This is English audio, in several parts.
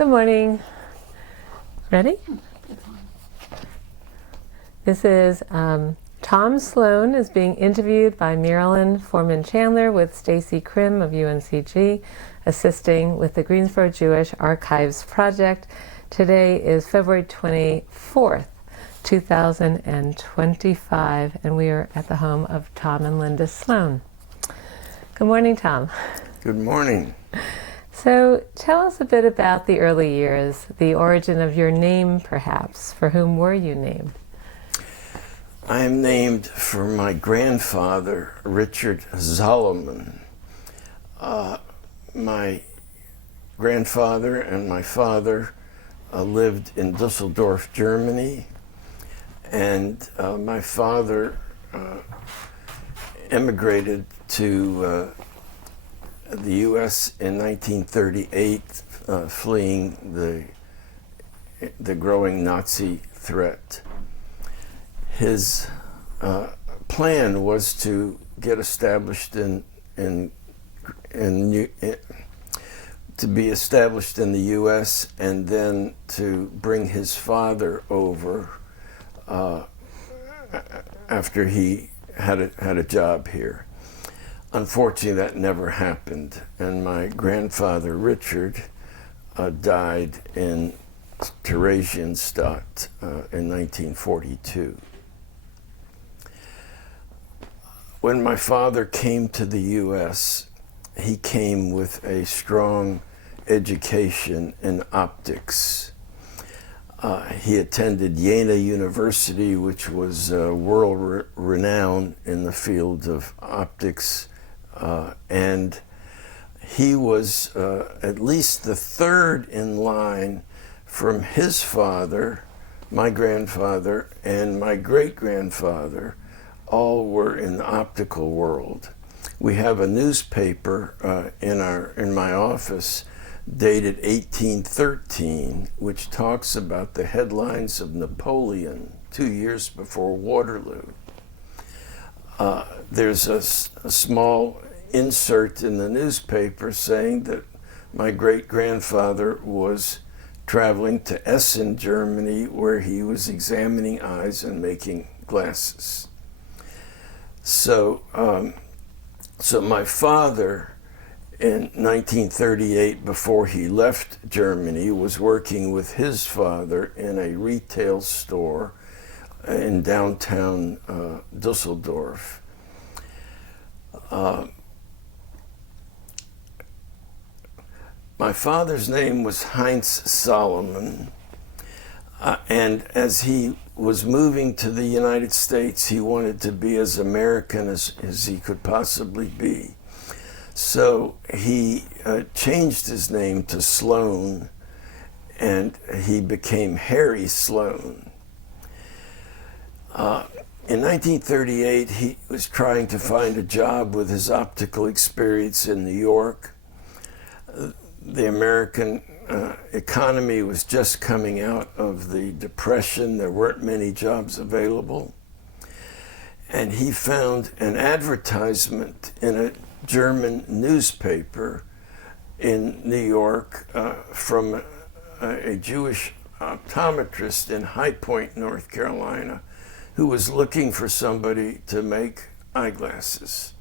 Good morning. Ready? This is Tom Sloan is being interviewed by Marilyn, Forman, Chandler with Stacy Krim of UNCG, assisting with the Greensboro Jewish Archives Project. Today is February 24th, 2025, and we are at the home of Tom and Linda Sloan. Good morning, Tom. Good morning. So tell us a bit about the early years, the origin of your name, perhaps. For whom were you named? I am named for my grandfather, Richard Zollerman. My grandfather and my father lived in Dusseldorf, Germany, and my father emigrated to the U.S. in 1938, fleeing the growing Nazi threat. His plan was to get established to be established in the U.S. and then to bring his father over after he had a job here. Unfortunately, that never happened, and my grandfather, Richard, died in Theresienstadt in 1942. When my father came to the U.S., he came with a strong education in optics. He attended Jena University, which was world renowned in the field of optics, and he was at least the third in line from his father, my grandfather, and my great-grandfather. All were in the optical world. We have a newspaper in my office dated 1813, which talks about the headlines of Napoleon 2 years before Waterloo. There's a small insert in the newspaper saying that my great-grandfather was traveling to Essen, Germany, where he was examining eyes and making glasses. So my father, in 1938, before he left Germany, was working with his father in a retail store in downtown Dusseldorf. My father's name was Heinz Solomon, and as he was moving to the United States, he wanted to be as American as he could possibly be. So he changed his name to Sloan, and he became Harry Sloan. In 1938, he was trying to find a job with his optical experience in New York. The American economy was just coming out of the Depression. There weren't many jobs available. And he found an advertisement in a German newspaper in New York from a Jewish optometrist in High Point, North Carolina, who was looking for somebody to make eyeglasses.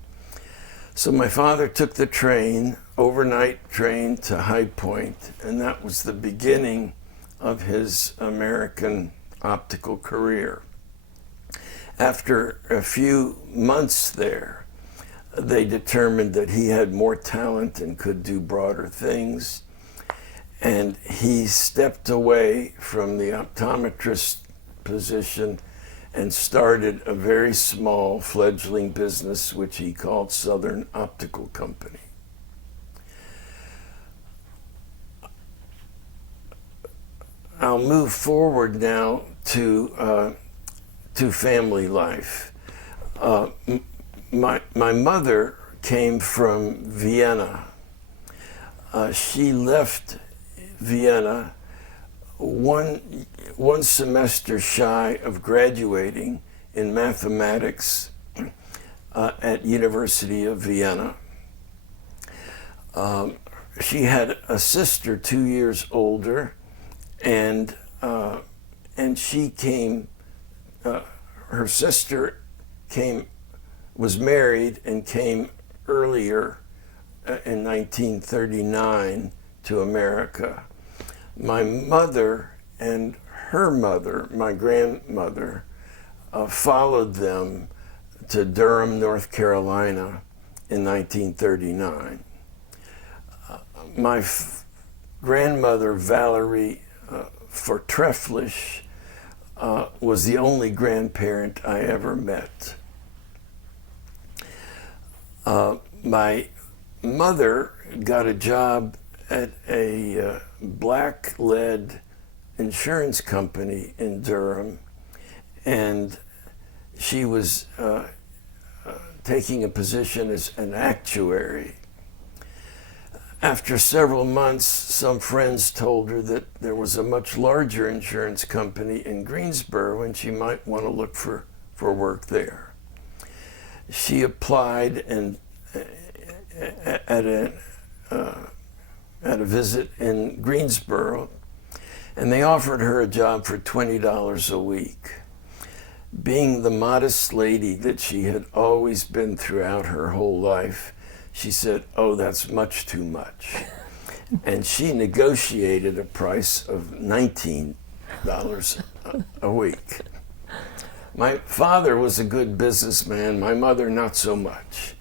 So my father took the train, overnight train to High Point, and that was the beginning of his American optical career. After a few months there, they determined that he had more talent and could do broader things, and he stepped away from the optometrist position and started a very small fledgling business which he called Southern Optical Company. I'll move forward now to family life. My mother came from Vienna. She left Vienna one semester shy of graduating in mathematics at University of Vienna. she had a sister 2 years older, and she came. Her sister was married and came earlier in 1939 to America. My mother and her mother, my grandmother, followed them to Durham, North Carolina in 1939. My grandmother, Valerie Fortrefflich, was the only grandparent I ever met. My mother got a job at a black-led insurance company in Durham, and she was taking a position as an actuary. After several months, some friends told her that there was a much larger insurance company in Greensboro and she might want to look for work there. She applied and at a visit in Greensboro, and they offered her a job for $20 a week. Being the modest lady that she had always been throughout her whole life, she said, "Oh, that's much too much." And she negotiated a price of $19 a week. My father was a good businessman, my mother not so much.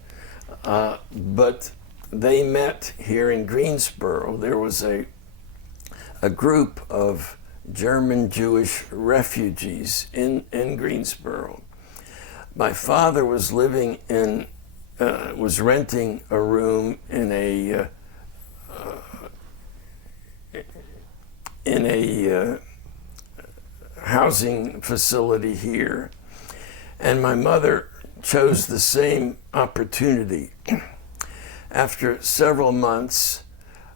But they met here in Greensboro. There was a group of German Jewish refugees in Greensboro. My father was living was renting a room in a housing facility here, and my mother chose the same opportunity. After several months,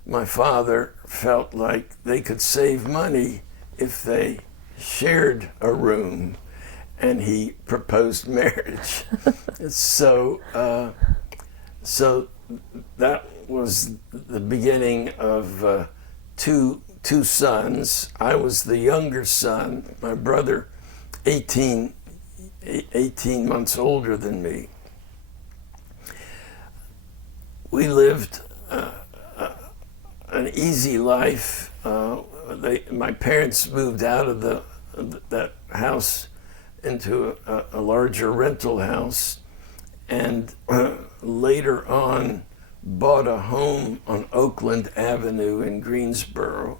my father felt like they could save money if they shared a room, and he proposed marriage. So that was the beginning of two sons. I was the younger son, my brother 18 months older than me. We lived an easy life. My parents moved out of that house into a larger rental house, and later on bought a home on Oakland Avenue in Greensboro,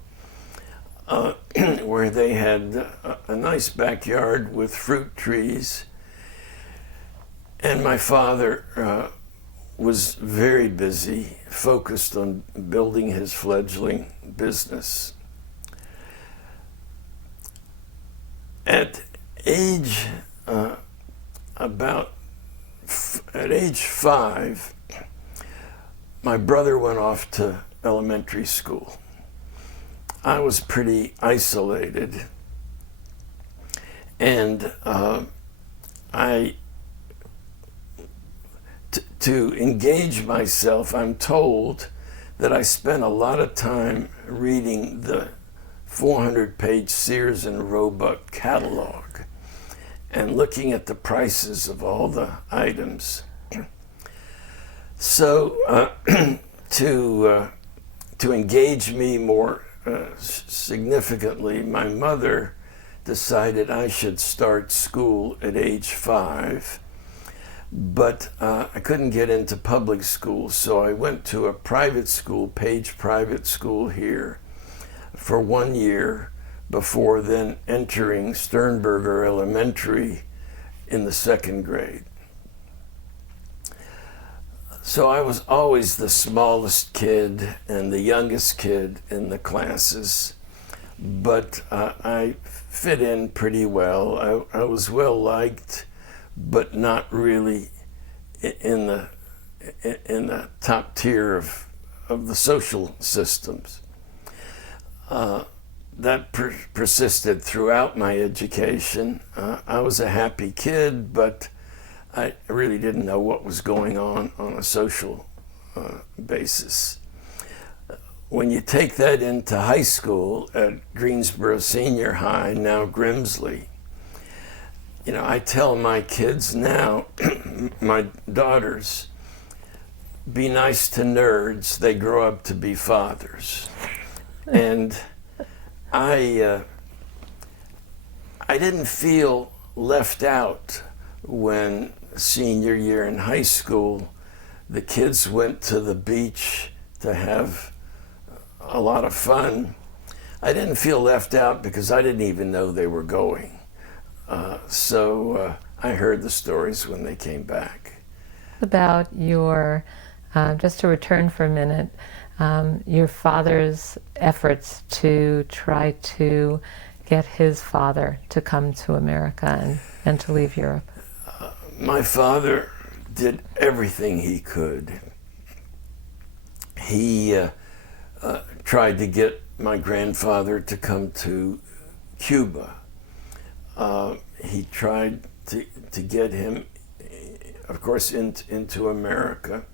where they had a nice backyard with fruit trees. And my father was very busy, focused on building his fledgling business. At age 5, my brother went off to elementary school. I was pretty isolated, and to engage myself, I'm told that I spent a lot of time reading the 400-page Sears and Roebuck catalog and looking at the prices of all the items. So to engage me more significantly, my mother decided I should start school at age 5, but I couldn't get into public school, so I went to a private school, Page Private School here, for 1 year before then entering Sternberger Elementary in the 2nd grade. So I was always the smallest kid and the youngest kid in the classes, but I fit in pretty well. I was well liked, but not really in the top tier of the social systems. That persisted throughout my education. I was a happy kid, but I really didn't know what was going on a social basis. when you take that into high school at Greensboro Senior High, now Grimsley, I tell my kids now, my daughters, be nice to nerds, they grow up to be fathers. And I didn't feel left out when senior year in high school, the kids went to the beach to have a lot of fun. I didn't feel left out because I didn't even know they were going. So I heard the stories when they came back. About your, just to return for a minute, your father's efforts to try to get his father to come to America and to leave Europe. My father did everything he could. He tried to get my grandfather to come to Cuba. He tried to get him, of course, into America.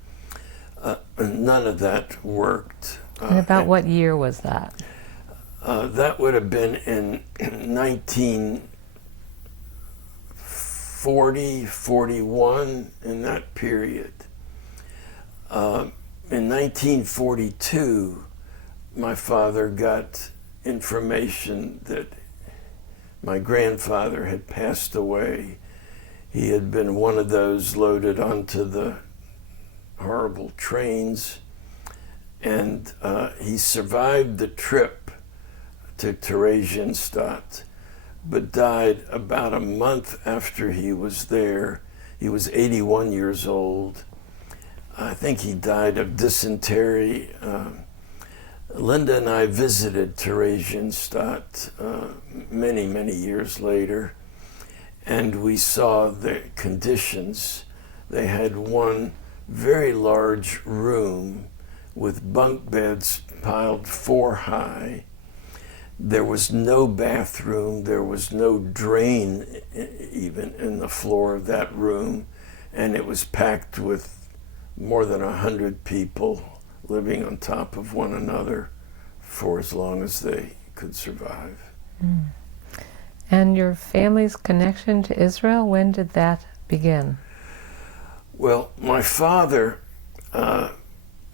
None of that worked. And about what year was that? That would have been in 1940, 41, in that period. In 1942, my father got information that my grandfather had passed away. He had been one of those loaded onto the horrible trains, and he survived the trip to Theresienstadt, but died about a month after he was there. He was 81 years old. I think he died of dysentery. Linda and I visited Theresienstadt many, many years later, and we saw the conditions. They had one very large room with bunk beds piled 4 high. There was no bathroom, there was no drain even in the floor of that room, and it was packed with more than 100 people living on top of one another for as long as they could survive. Mm. And your family's connection to Israel, when did that begin? Well, my father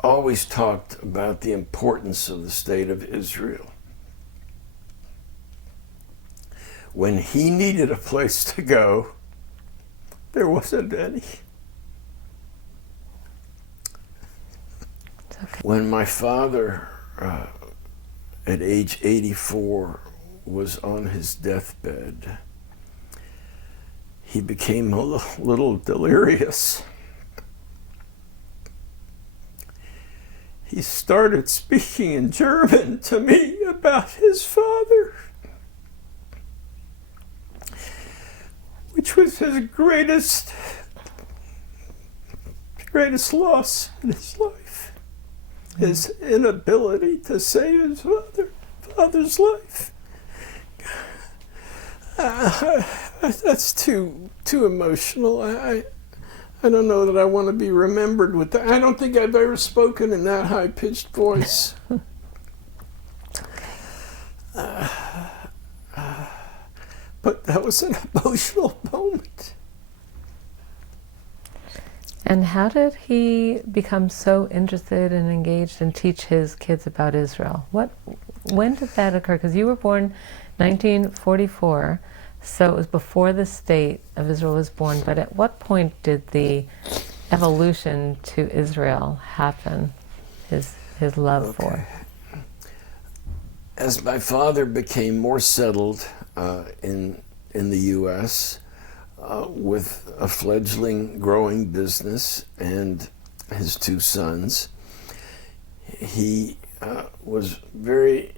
always talked about the importance of the state of Israel. When he needed a place to go, there wasn't any. Okay. When my father, at age 84, was on his deathbed, he became a little delirious. He started speaking in German to me about his father, which was his greatest loss in his life. His inability to save his father's life. That's too emotional. I don't know that I want to be remembered with that. I don't think I've ever spoken in that high-pitched voice. But that was an emotional moment. And how did he become so interested and engaged and teach his kids about Israel? When did that occur? Because you were born 1944, so it was before the state of Israel was born, but at what point did the evolution to Israel happen, his love for? As my father became more settled in the U.S., with a fledgling growing business and his 2 sons, he was very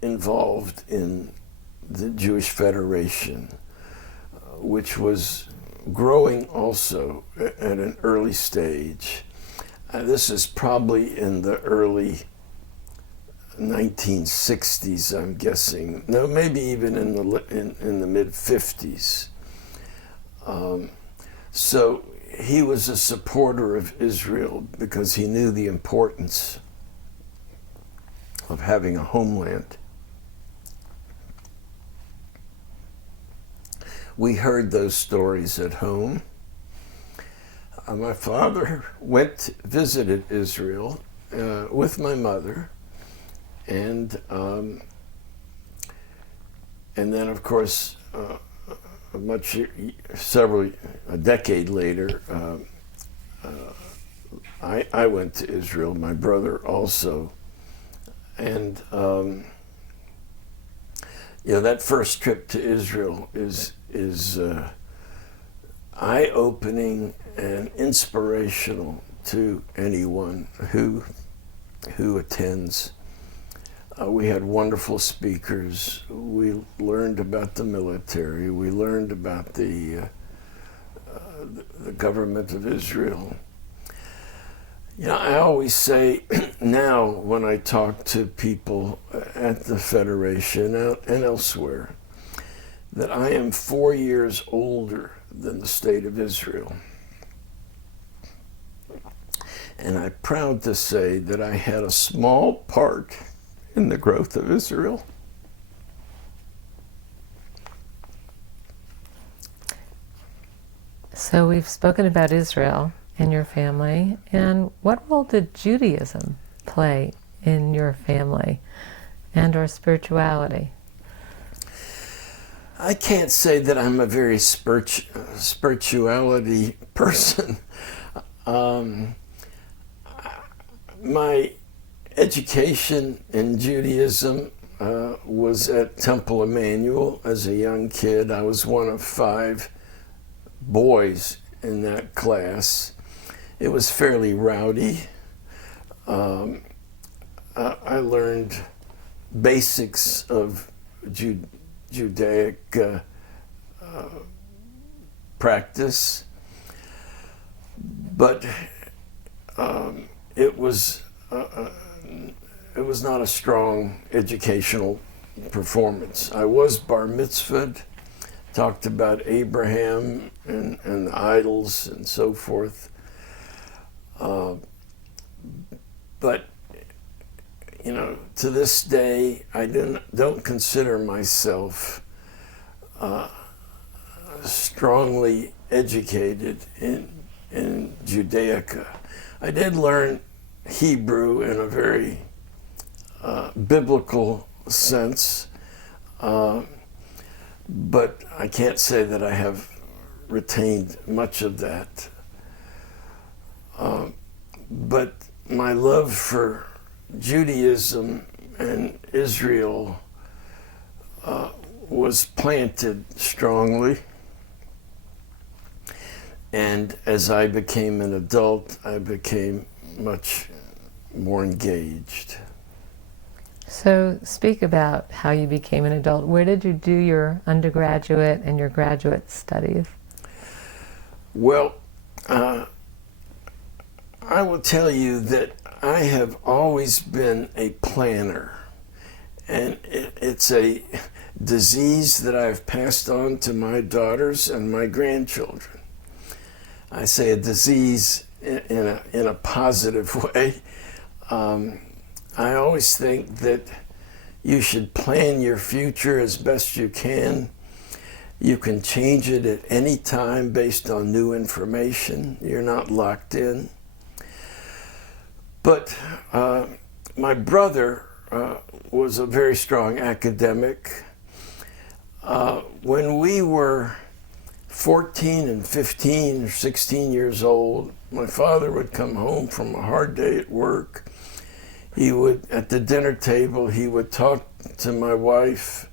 involved in the Jewish Federation, which was growing also at an early stage. This is probably in the early 1960s, I'm guessing. No, maybe even in the mid-50s. So he was a supporter of Israel because he knew the importance of having a homeland. We heard those stories at home. My father visited Israel with my mother, and then of course a decade later, I went to Israel. My brother also, and that first trip to Israel is eye-opening and inspirational to anyone who attends. We had wonderful speakers. We learned about the military. We learned about the government of Israel. I always say now when I talk to people at the Federation and elsewhere that I am 4 years older than the State of Israel. And I'm proud to say that I had a small part in the growth of Israel. So we've spoken about Israel and your family, and what role did Judaism play in your family and or spirituality? I can't say that I'm a very spirituality person. My education in Judaism was at Temple Emmanuel as a young kid. I was one of 5 boys in that class. It was fairly rowdy. I learned basics of Judaic practice, but it was not a strong educational performance. I was bar mitzvahed, talked about Abraham and the idols and so forth, but to this day, I don't consider myself strongly educated in Judaica. I did learn Hebrew in a very biblical sense, but I can't say that I have retained much of that. But my love for Judaism and Israel was planted strongly. And as I became an adult, I became much more engaged. So speak about how you became an adult. Where did you do your undergraduate and your graduate studies? Well, I will tell you that I have always been a planner, and it's a disease that I've passed on to my daughters and my grandchildren. I say a disease in a positive way. I always think that you should plan your future as best you can. You can change it at any time based on new information. You're not locked in. But my brother was a very strong academic. When we were 14 and 15 or 16 years old, my father would come home from a hard day at work. He would, at the dinner table, he would talk to my wife,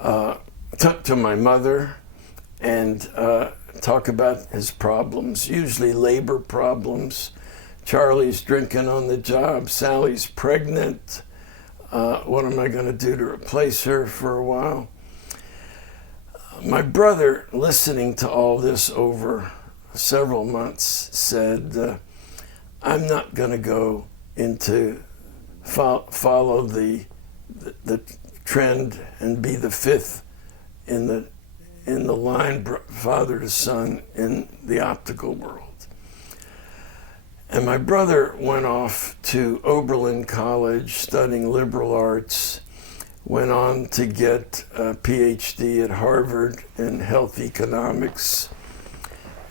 to my mother, and talk about his problems, usually labor problems. Charlie's drinking on the job, Sally's pregnant. What am I going to do to replace her for a while? My brother, listening to all this over several months, said, I'm not going to go into follow the trend and be the 5th in the line, father to son, in the optical world. And my brother went off to Oberlin College studying liberal arts, went on to get a PhD at Harvard in health economics,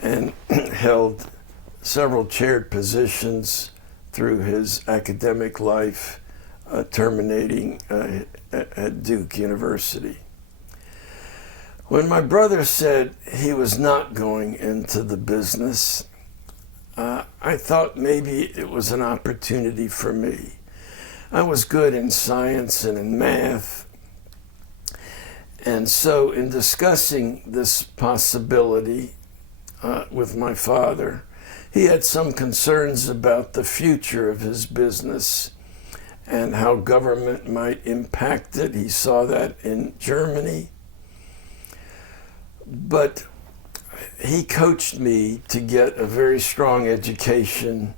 and held several chaired positions through his academic life, terminating at Duke University. When my brother said he was not going into the business, I thought maybe it was an opportunity for me. I was good in science and in math, and so in discussing this possibility with my father, he had some concerns about the future of his business and how government might impact it. He saw that in Germany. But he coached me to get a very strong education.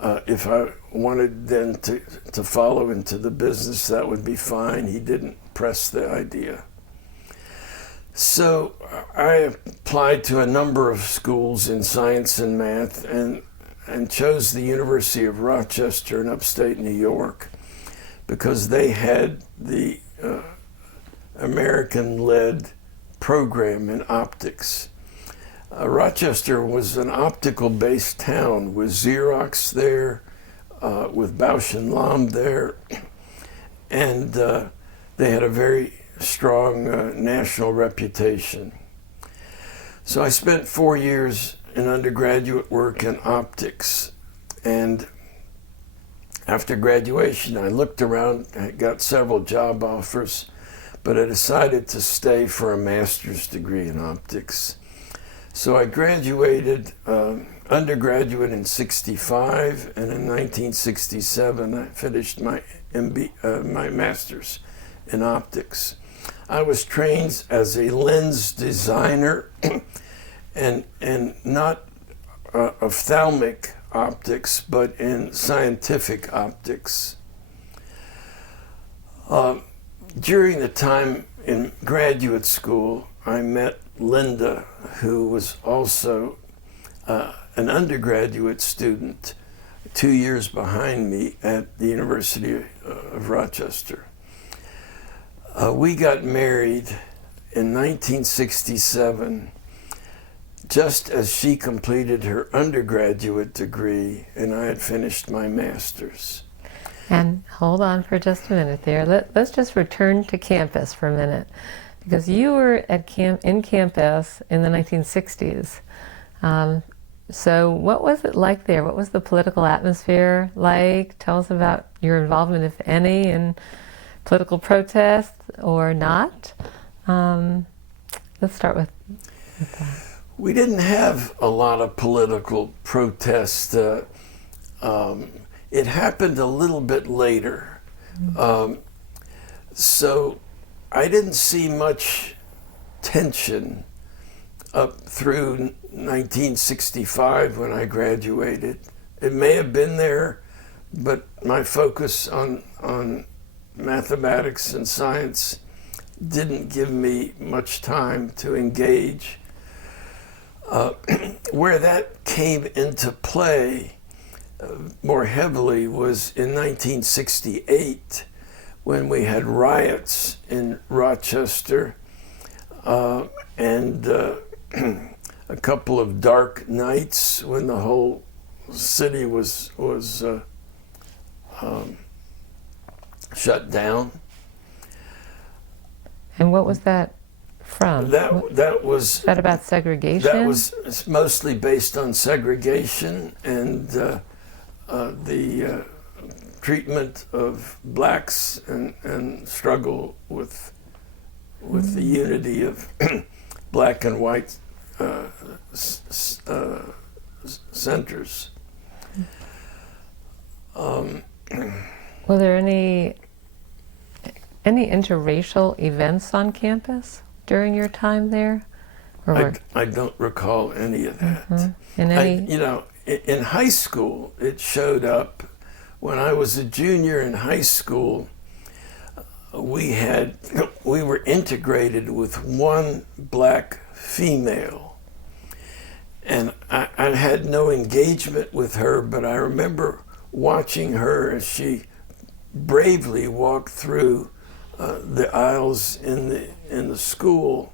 If I wanted then to follow into the business, that would be fine. He didn't press the idea. So I applied to a number of schools in science and math and chose the University of Rochester in upstate New York because they had the American-led program in optics. Rochester was an optical-based town with Xerox there, with Bausch and Lomb there, and they had a very strong national reputation. So I spent 4 years in undergraduate work in optics, and after graduation I looked around, I got several job offers, but I decided to stay for a master's degree in optics. So I graduated undergraduate in '65, and in 1967 I finished my my master's in optics. I was trained as a lens designer and not ophthalmic optics, but in scientific optics. During the time in graduate school, I met Linda, who was also an undergraduate student 2 years behind me at the University of Rochester. We got married in 1967, just as she completed her undergraduate degree and I had finished my master's. And hold on for just a minute there. Let's just return to campus for a minute, because you were at in campus in the 1960s. So what was it like there? What was the political atmosphere like? Tell us about your involvement, if any, in political protest or not. Let's start with that. We didn't have a lot of political protest. It happened a little bit later. So I didn't see much tension up through 1965 when I graduated. It may have been there, but my focus on mathematics and science didn't give me much time to engage. Where that came into play more heavily was in 1968, when we had riots in Rochester and a couple of dark nights when the whole city was shut down. And what was that from? That was... Is that about segregation? That was mostly based on segregation and the treatment of blacks and struggle with the unity of black and white centers. Were there any interracial events on campus during your time there? I don't recall any of that. Mm-hmm. In high school, it showed up. When I was a junior in high school, we were integrated with one black female. And I I had no engagement with her, but I remember watching her as she bravely walked through the aisles in the school.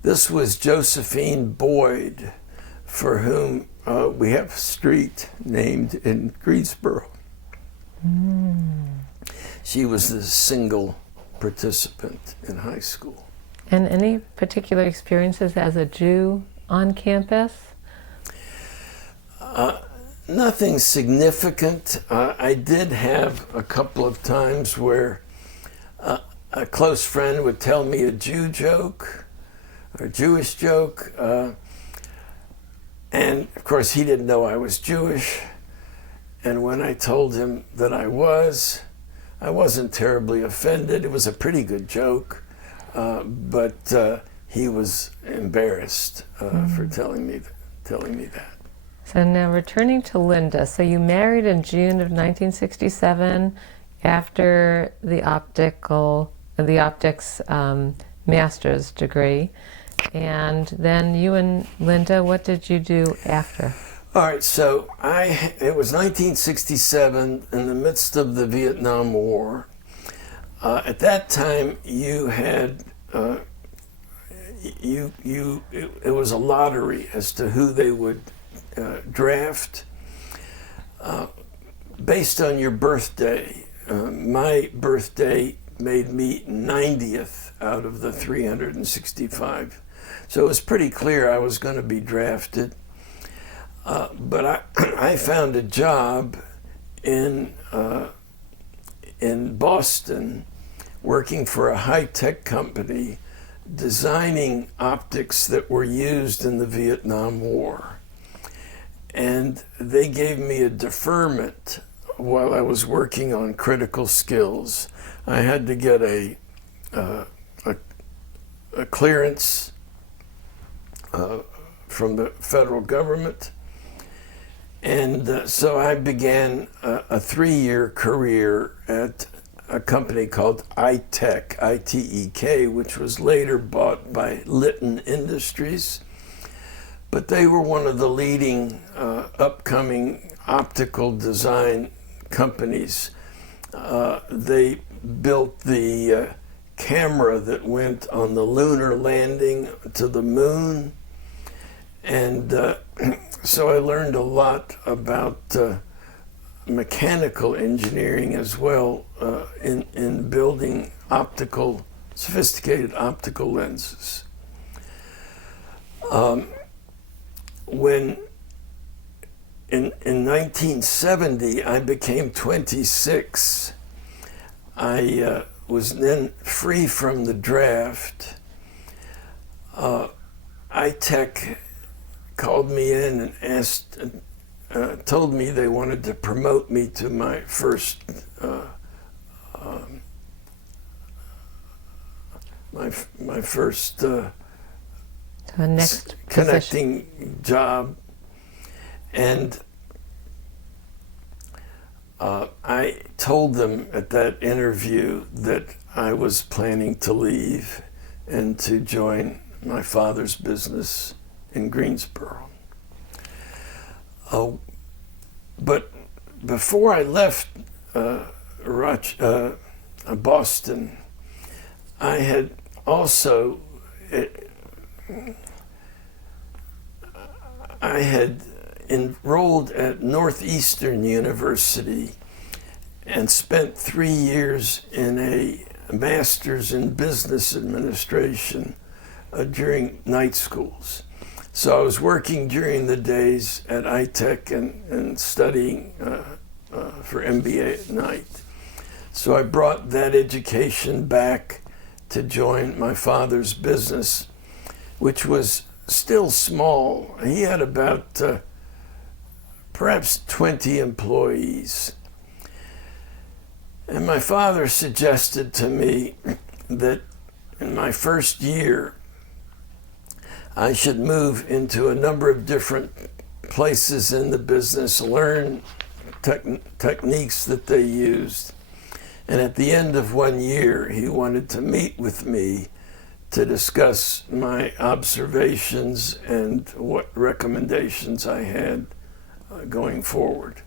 This was Josephine Boyd, for whom we have a street named in Greensboro. She was the single participant in high school. And any particular experiences as a Jew on campus? Nothing significant. I did have a couple of times where a close friend would tell me a Jew joke, or a Jewish joke, and of course he didn't know I was Jewish. And when I told him that I wasn't terribly offended. It was a pretty good joke, but he was embarrassed for telling me that. So now returning to Linda, so you married in June of 1967 after the optics master's degree, and then you and Linda, what did you do after? All right, so it was 1967, in the midst of the Vietnam War. At that time, you had it was a lottery as to who they would draft based on your birthday. My birthday made me 90th out of the 365, so it was pretty clear I was going to be drafted. But I found a job in Boston, working for a high-tech company, designing optics that were used in the Vietnam War. And they gave me a deferment while I was working on critical skills. I had to get a clearance from the federal government. And so I began a 3-year career at a company called ITEK, I-T-E-K, which was later bought by Litton Industries. But they were one of the leading upcoming optical design companies. They built the camera that went on the lunar landing to the moon. And so I learned a lot about mechanical engineering as well in building sophisticated optical lenses. When in 1970 I became 26, I was then free from the draft. ITEK called me in and told me they wanted to promote me to my first next connecting job, and I told them at that interview that I was planning to leave and to join my father's business in Greensboro. But before I left Boston, I had also enrolled at Northeastern University and spent 3 years in a master's in business administration during night schools. So I was working during the days at ITEK and studying for MBA at night. So I brought that education back to join my father's business, which was still small. He had about perhaps 20 employees. And my father suggested to me that in my first year, I should move into a number of different places in the business, learn techniques that they used. And at the end of 1 year, he wanted to meet with me to discuss my observations and what recommendations I had going forward.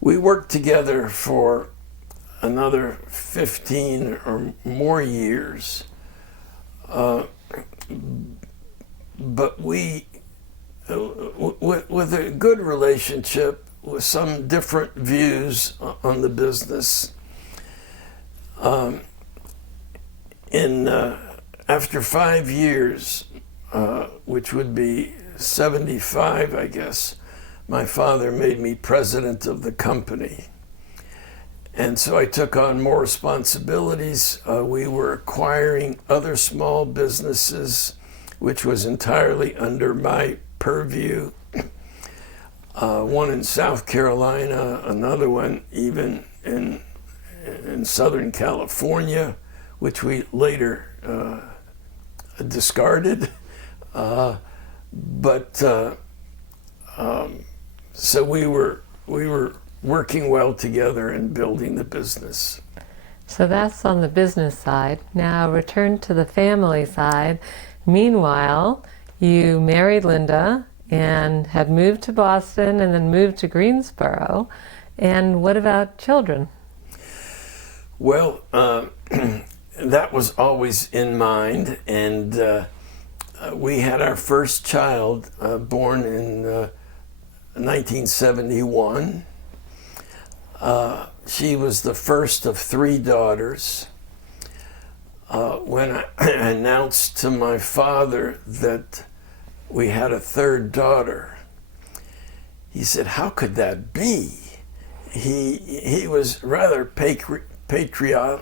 We worked together for another 15 or more years, but we, with a good relationship, with some different views on the business, after 5 years, which would be 75, I guess, my father made me president of the company. And so I took on more responsibilities. We were acquiring other small businesses, which was entirely under my purview. One in South Carolina, another one even in Southern California, which we later discarded. So we were working well together and building the business. So that's on the business side. Now return to the family side. Meanwhile, you married Linda and had moved to Boston and then moved to Greensboro. And what about children? Well, that was always in mind, and we had our first child born in 1971. She was the first of 3 daughters. When I announced to my father that we had a 3rd daughter, he said, "How could that be?" He was rather patriarchal,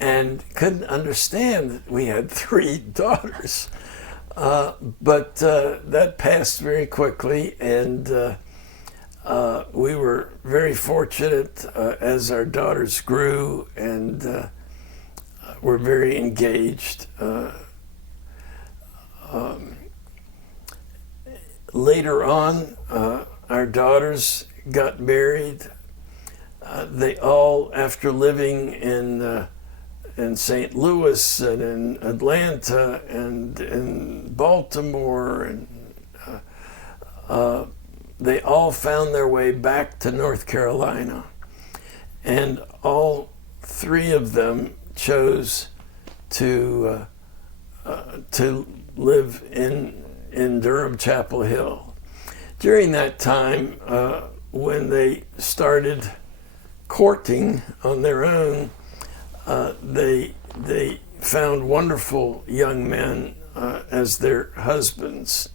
and couldn't understand that we had 3 daughters. But that passed very quickly, and we were very fortunate as our daughters grew and were very engaged. Later on, our daughters got married. They all, after living in St. Louis and in Atlanta and in Baltimore, and they all found their way back to North Carolina. And all 3 of them chose to live in Durham, Chapel Hill. During that time, when they started courting on their own, they found wonderful young men as their husbands.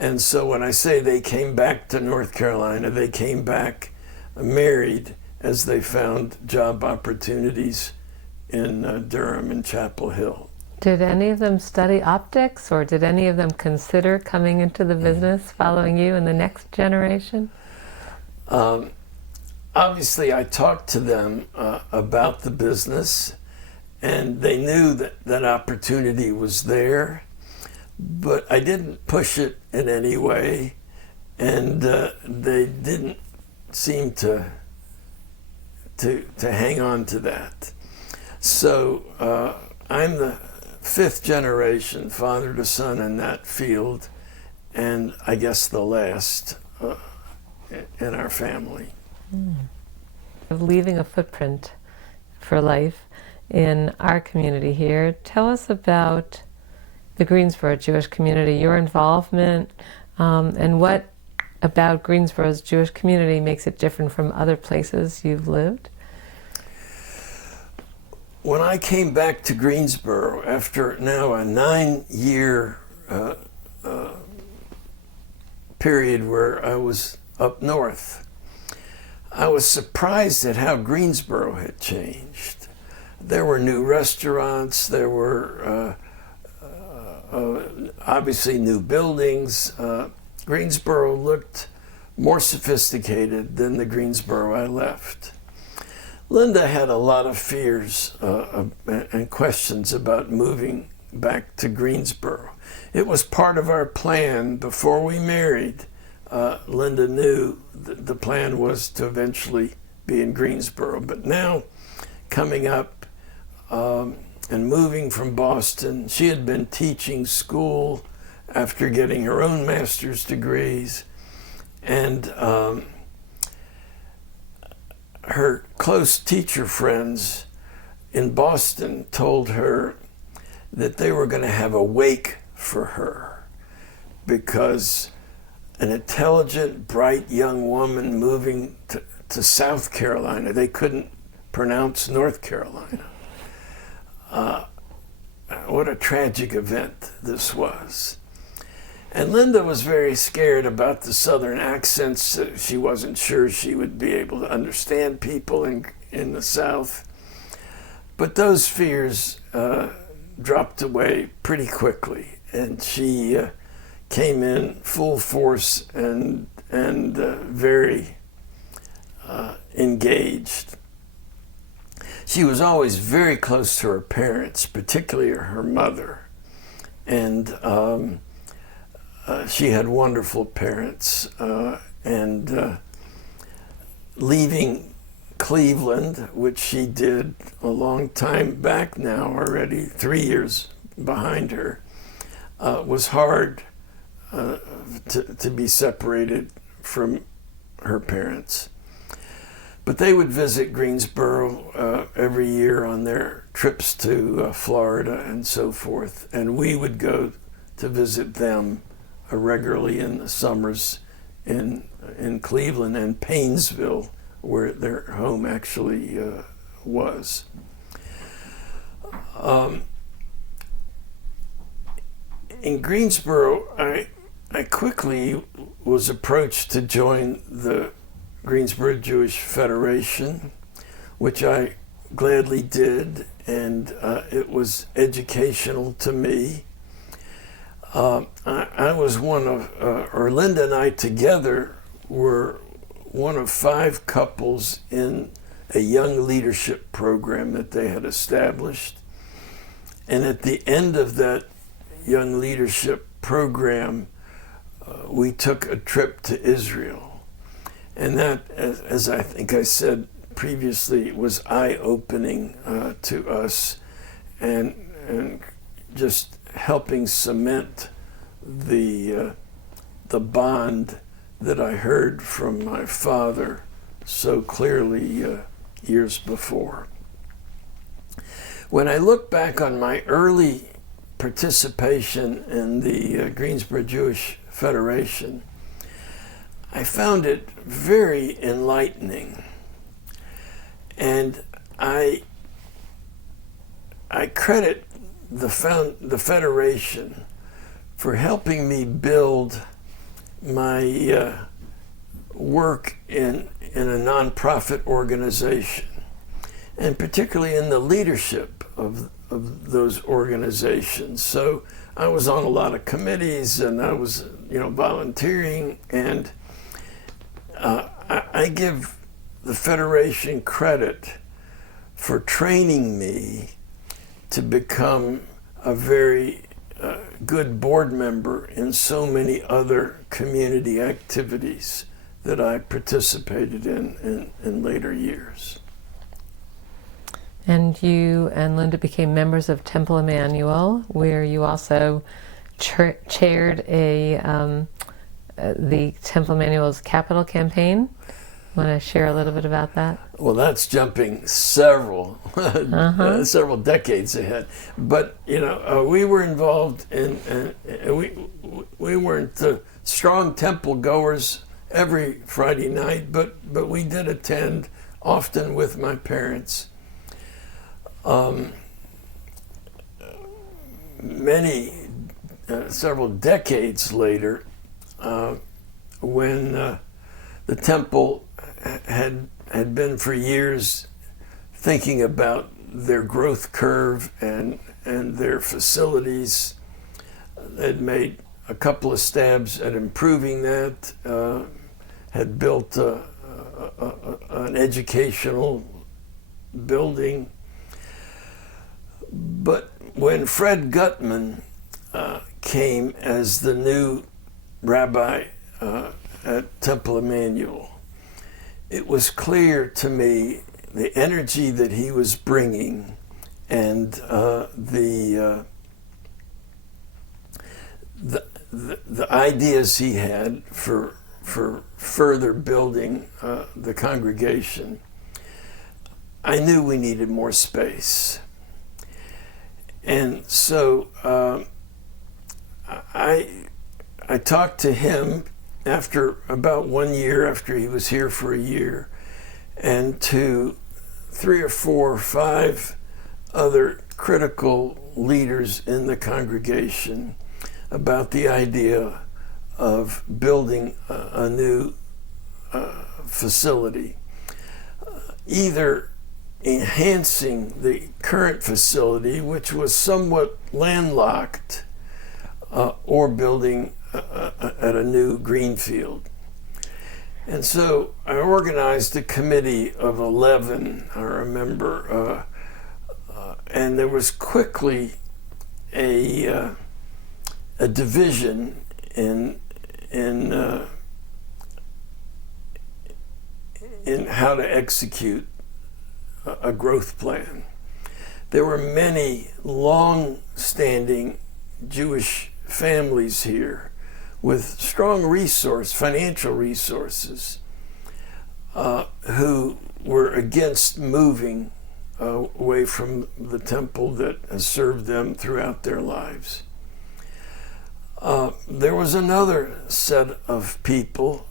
And so when I say they came back to North Carolina, they came back married as they found job opportunities in Durham and Chapel Hill. Did any of them study optics, or did any of them consider coming into the business following you in the next generation? Obviously, I talked to them about the business, and they knew that opportunity was there, but I didn't push it in any way, and they didn't seem to hang on to that. So I'm the 5th generation, father to son in that field, and I guess the last in our family. Leaving a footprint for life in our community here. Tell us about the Greensboro Jewish community, your involvement, and what about Greensboro's Jewish community makes it different from other places you've lived? When I came back to Greensboro after now a 9-year period where I was up north, I was surprised at how Greensboro had changed. There were new restaurants, there were obviously new buildings. Greensboro looked more sophisticated than the Greensboro I left. Linda had a lot of fears and questions about moving back to Greensboro. It was part of our plan before we married. Linda knew that the plan was to eventually be in Greensboro, but now coming up and moving from Boston. She had been teaching school after getting her own master's degrees, and her close teacher friends in Boston told her that they were going to have a wake for her because an intelligent, bright young woman moving to South Carolina, they couldn't pronounce North Carolina. What a tragic event this was. And Linda was very scared about the Southern accents. She wasn't sure she would be able to understand people in the South. But those fears dropped away pretty quickly, and she came in full force and very engaged. She was always very close to her parents, particularly her mother, and she had wonderful parents. And leaving Cleveland, which she did a long time back now, already 3 years behind her, was hard to be separated from her parents. But they would visit Greensboro every year on their trips to Florida and so forth, and we would go to visit them regularly in the summers in Cleveland and Painesville, where their home actually was. In Greensboro, I quickly was approached to join the Greensboro Jewish Federation, which I gladly did, and it was educational to me. I was or Linda and I together were one of 5 couples in a young leadership program that they had established. And at the end of that young leadership program, we took a trip to Israel. And that, as I think I said previously, was eye-opening to us and just helping cement the bond that I heard from my father so clearly years before. When I look back on my early participation in the Greensboro Jewish Federation, I found it very enlightening, and I credit the Federation for helping me build my work in a nonprofit organization, and particularly in the leadership of those organizations. So I was on a lot of committees, and I was volunteering, and I give the Federation credit for training me to become a very good board member in so many other community activities that I participated in later years. And you and Linda became members of Temple Emmanuel, where you also chaired the Temple Emmanuel's capital campaign. Want to share a little bit about that? Well, that's jumping several decades ahead. But we were involved in. We weren't strong temple goers every Friday night, but we did attend often with my parents. Several decades later, when the temple had been for years thinking about their growth curve and their facilities, had made a couple of stabs at improving that, had built an educational building. But when Fred Gutman came as the new rabbi at Temple Emmanuel, it was clear to me the energy that he was bringing and the ideas he had for further building the congregation, I knew we needed more space. And so I talked to him after about 1 year, after he was here for a year, and to 3 or 4 or 5 other critical leaders in the congregation about the idea of building a new facility, either enhancing the current facility, which was somewhat landlocked, or building at a new greenfield. And so I organized a committee of 11, I remember, and there was quickly a division in how to execute a growth plan. There were many long-standing Jewish families here with strong financial resources, who were against moving away from the temple that has served them throughout their lives. There was another set of people,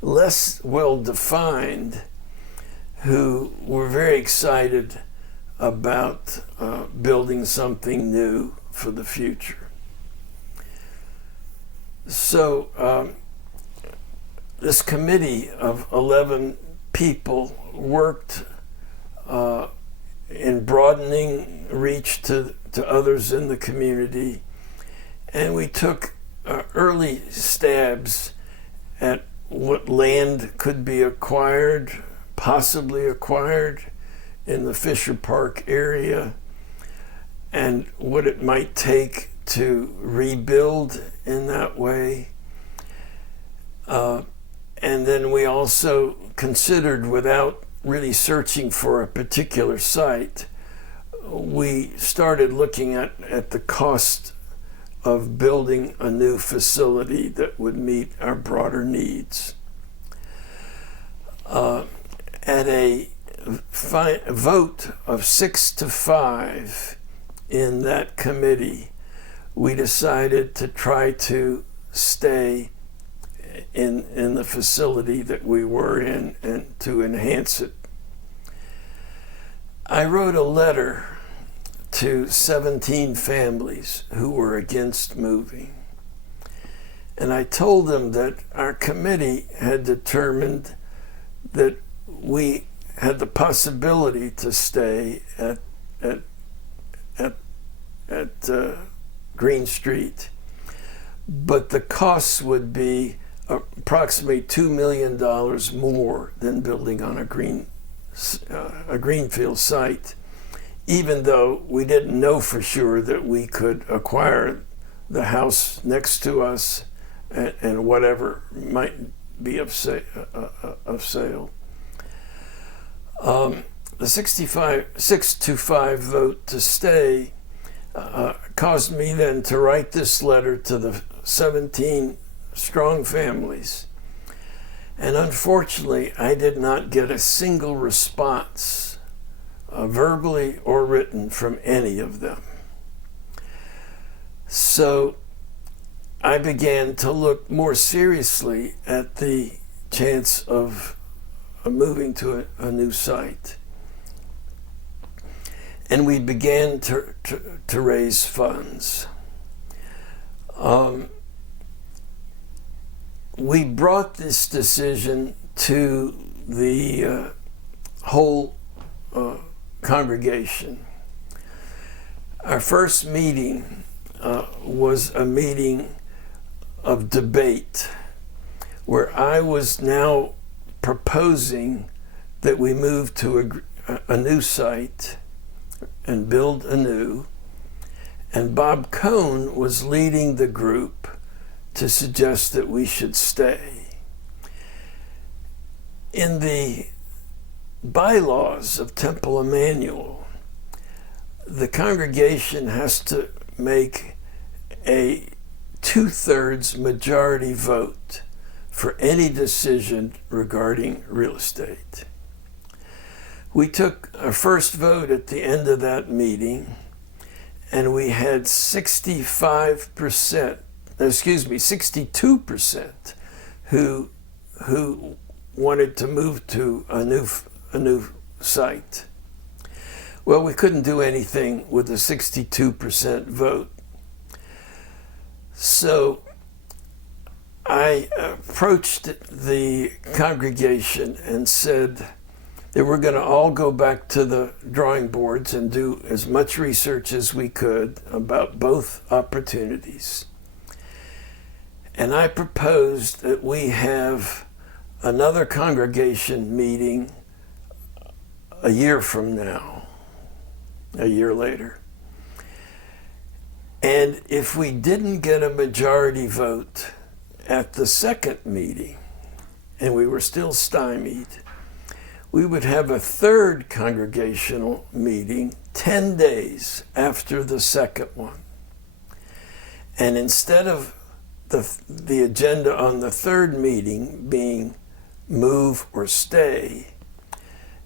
less well-defined, who were very excited about building something new for the future. So this committee of 11 people worked in broadening reach to others in the community, and we took early stabs at what land could be acquired, possibly acquired in the Fisher Park area, and what it might take to rebuild in that way. And then we also considered, without really searching for a particular site, we started looking at the cost of building a new facility that would meet our broader needs. At a vote of 6-5 in that committee, we decided to try to stay in the facility that we were in and to enhance it. I wrote a letter to 17 families who were against moving. And I told them that our committee had determined that we had the possibility to stay at Green Street, but the costs would be approximately $2 million more than building on a greenfield site, even though we didn't know for sure that we could acquire the house next to us and whatever might be of sale. The 6-5 vote to stay caused me then to write this letter to the 17 strong families. And unfortunately, I did not get a single response, verbally or written, from any of them. So I began to look more seriously at the chance of moving to a new site. And we began to raise funds. We brought this decision to the whole congregation. Our first meeting was a meeting of debate, where I was now proposing that we move to a new site and build anew, and Bob Cohn was leading the group to suggest that we should stay. In the bylaws of Temple Emmanuel, the congregation has to make a 2/3 majority vote for any decision regarding real estate. We took our first vote at the end of that meeting, and we had 62% who wanted to move to a new site. Well, we couldn't do anything with a 62% vote. So I approached the congregation and said that we're going to all go back to the drawing boards and do as much research as we could about both opportunities. And I proposed that we have another congregation meeting a year from now, a year later. And if we didn't get a majority vote at the second meeting, and we were still stymied, we would have a third congregational meeting 10 days after the second one. And instead of the agenda on the third meeting being move or stay,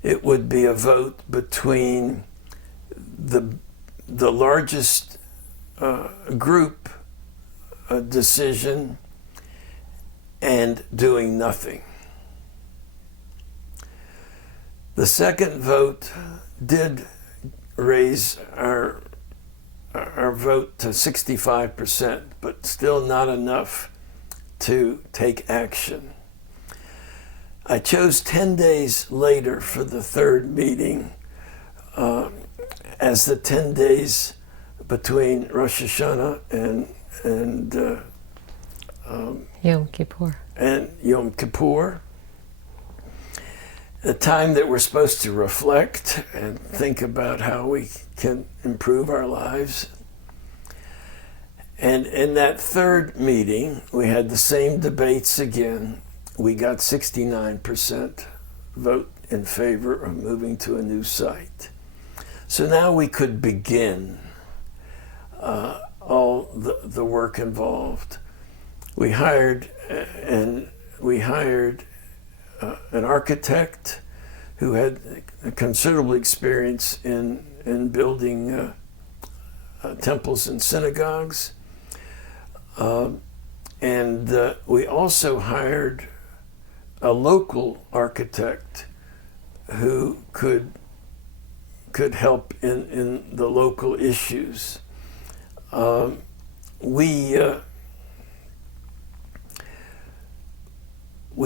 it would be a vote between the largest group decision and doing nothing. The second vote did raise our vote to 65%, but still not enough to take action. I chose 10 days later for the third meeting as the 10 days between Rosh Hashanah and Yom Kippur. And Yom Kippur, a time that we're supposed to reflect and think about how we can improve our lives. And in that third meeting, we had the same debates again. We got 69% vote in favor of moving to a new site. So now we could begin all the work involved. We hired an architect who had considerable experience in building temples and synagogues. And we also hired a local architect who could help in the local issues. We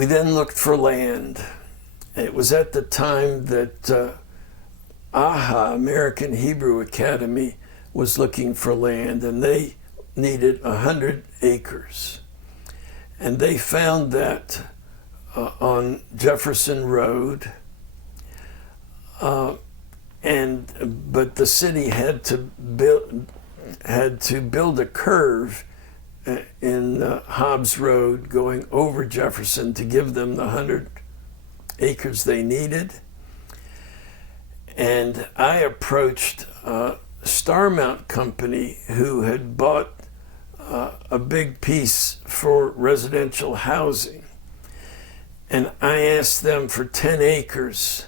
then looked for land. It was at the time that AHA, American Hebrew Academy, was looking for land, and they needed 100 acres. And they found that on Jefferson Road, but the city had to build a curve in Hobbs Road going over Jefferson to give them the 100 acres they needed. And I approached Starmount Company, who had bought a big piece for residential housing. And I asked them for 10 acres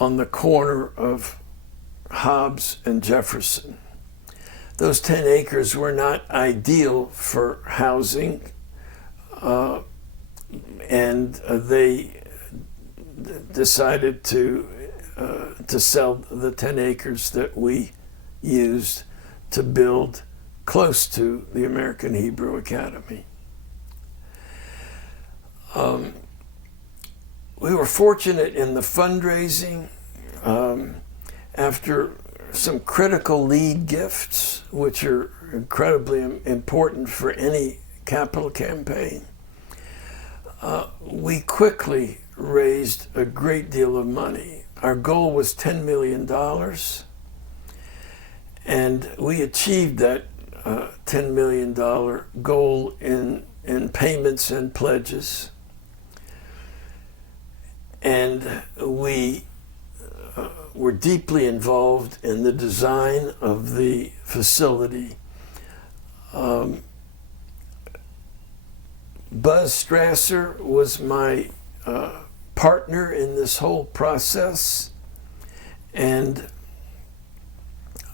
on the corner of Hobbs and Jefferson. Those 10 acres were not ideal for housing, and they decided to sell the 10 acres that we used to build close to the American Hebrew Academy. We were fortunate in the fundraising. After some critical lead gifts, which are incredibly important for any capital campaign, we quickly raised a great deal of money. Our goal was $10 million, and we achieved that $10 million goal in payments and pledges. And we were deeply involved in the design of the facility. Buzz Strasser was my partner in this whole process, and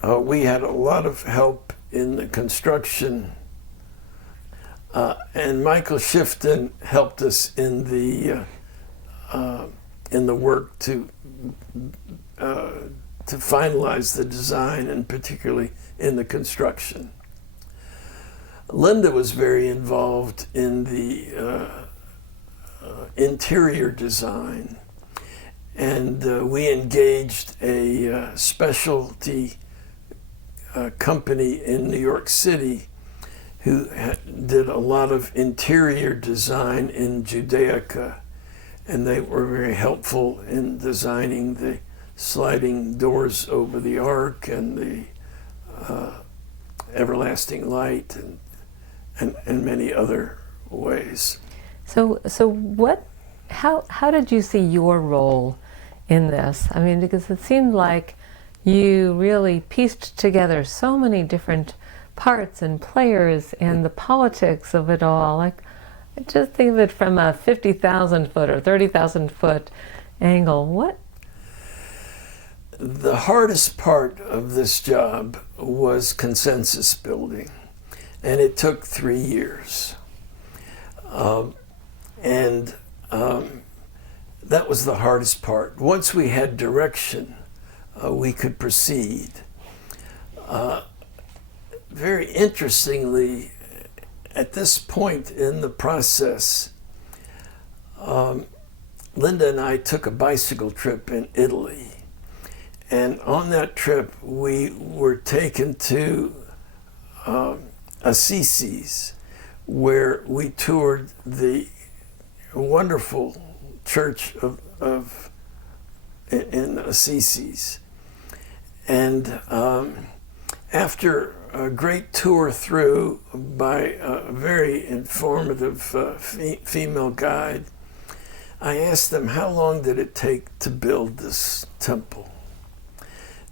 we had a lot of help in the construction. And Michael Shifton helped us in the work to finalize the design, and particularly in the construction. Linda was very involved in the interior design, and we engaged a specialty company in New York City who did a lot of interior design in Judaica, and they were very helpful in designing the sliding doors over the ark and the everlasting light and many other ways. So how did you see your role in this? I mean, because it seemed like you really pieced together so many different parts and players and the politics of it all. Like, just think of it from a 50,000 foot or 30,000 foot angle. What? The hardest part of this job was consensus building, and it took 3 years. That was the hardest part. Once we had direction, we could proceed. Very interestingly, at this point in the process, Linda and I took a bicycle trip in Italy. And on that trip, we were taken to Assisi's, where we toured the wonderful church in Assisi's. And after a great tour through by a very informative female guide, I asked them, how long did it take to build this temple?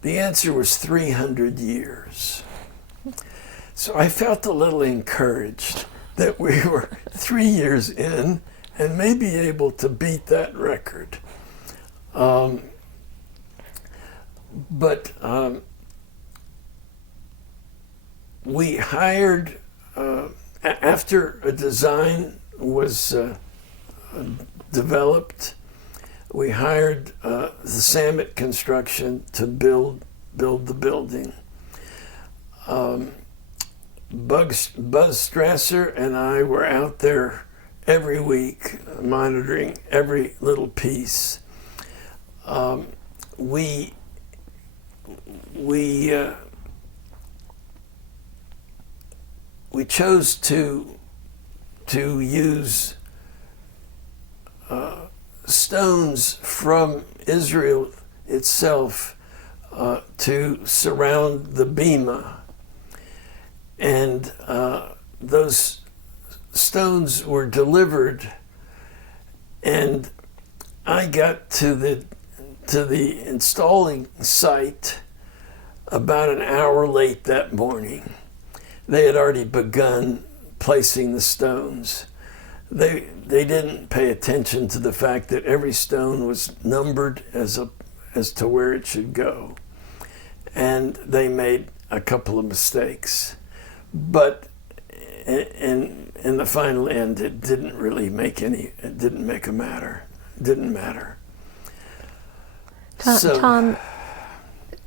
The answer was 300 years. So I felt a little encouraged that we were 3 years in and may be able to beat that record. But we hired, after a design was developed, we hired the Samet Construction to build the building. Buzz Strasser and I were out there every week monitoring every little piece. We chose to use stones from Israel itself to surround the bima, and those stones were delivered, and I got to the installing site about an hour late that morning. They had already begun placing the stones. They didn't pay attention to the fact that every stone was numbered as to where it should go, and they made a couple of mistakes. But in the final end, it didn't really make any. It didn't make a matter. It didn't matter. Tom,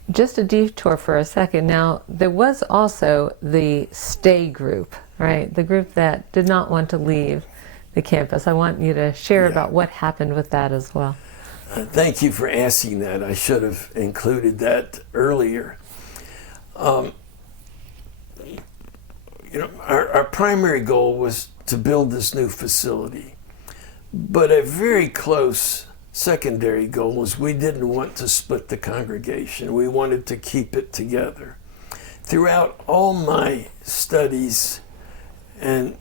just a detour for a second. Now, there was also the stay group, right? The group that did not want to leave the campus. I want you to share about what happened with that as well. Thank you for asking that. I should have included that earlier. Our primary goal was to build this new facility, but a very close secondary goal was we didn't want to split the congregation. We wanted to keep it together. Throughout all my studies, and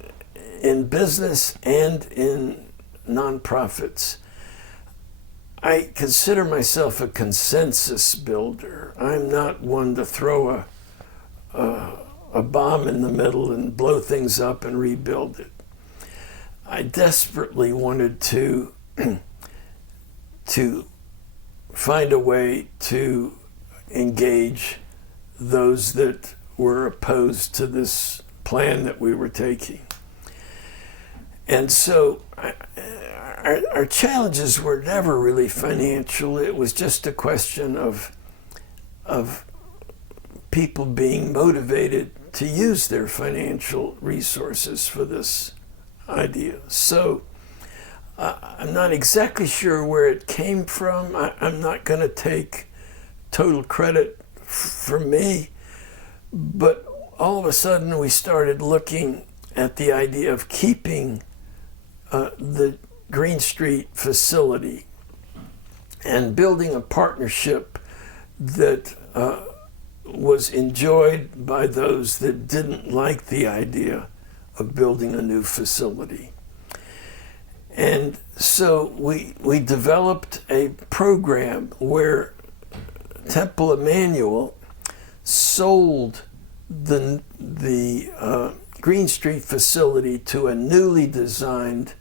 in business and in nonprofits, I consider myself a consensus builder. I'm not one to throw a bomb in the middle and blow things up and rebuild it. I desperately wanted to find a way to engage those that were opposed to this plan that we were taking. And so our challenges were never really financial. It was just a question of people being motivated to use their financial resources for this idea. So I'm not exactly sure where it came from. I'm not going to take total credit for me, but all of a sudden we started looking at the idea of keeping the Green Street facility and building a partnership that was enjoyed by those that didn't like the idea of building a new facility. And so we developed a program where Temple Emmanuel sold the Green Street facility to a newly designed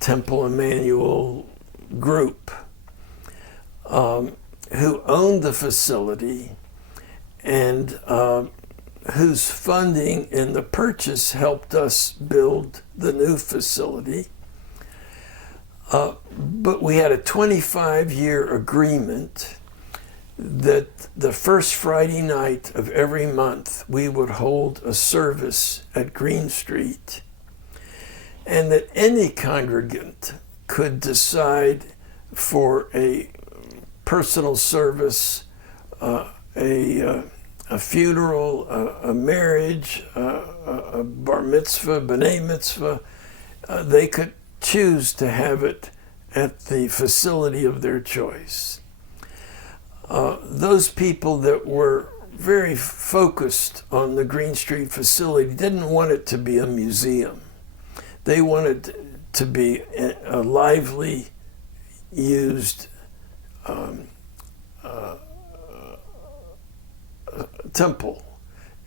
Temple Emmanuel group who owned the facility and whose funding in the purchase helped us build the new facility. But we had a 25-year agreement that the first Friday night of every month we would hold a service at Green Street, and that any congregant could decide for a personal service, a funeral, a marriage, a bar mitzvah, b'nai mitzvah. They could choose to have it at the facility of their choice. Those people that were very focused on the Green Street facility didn't want it to be a museum. They wanted to be a lively, used temple.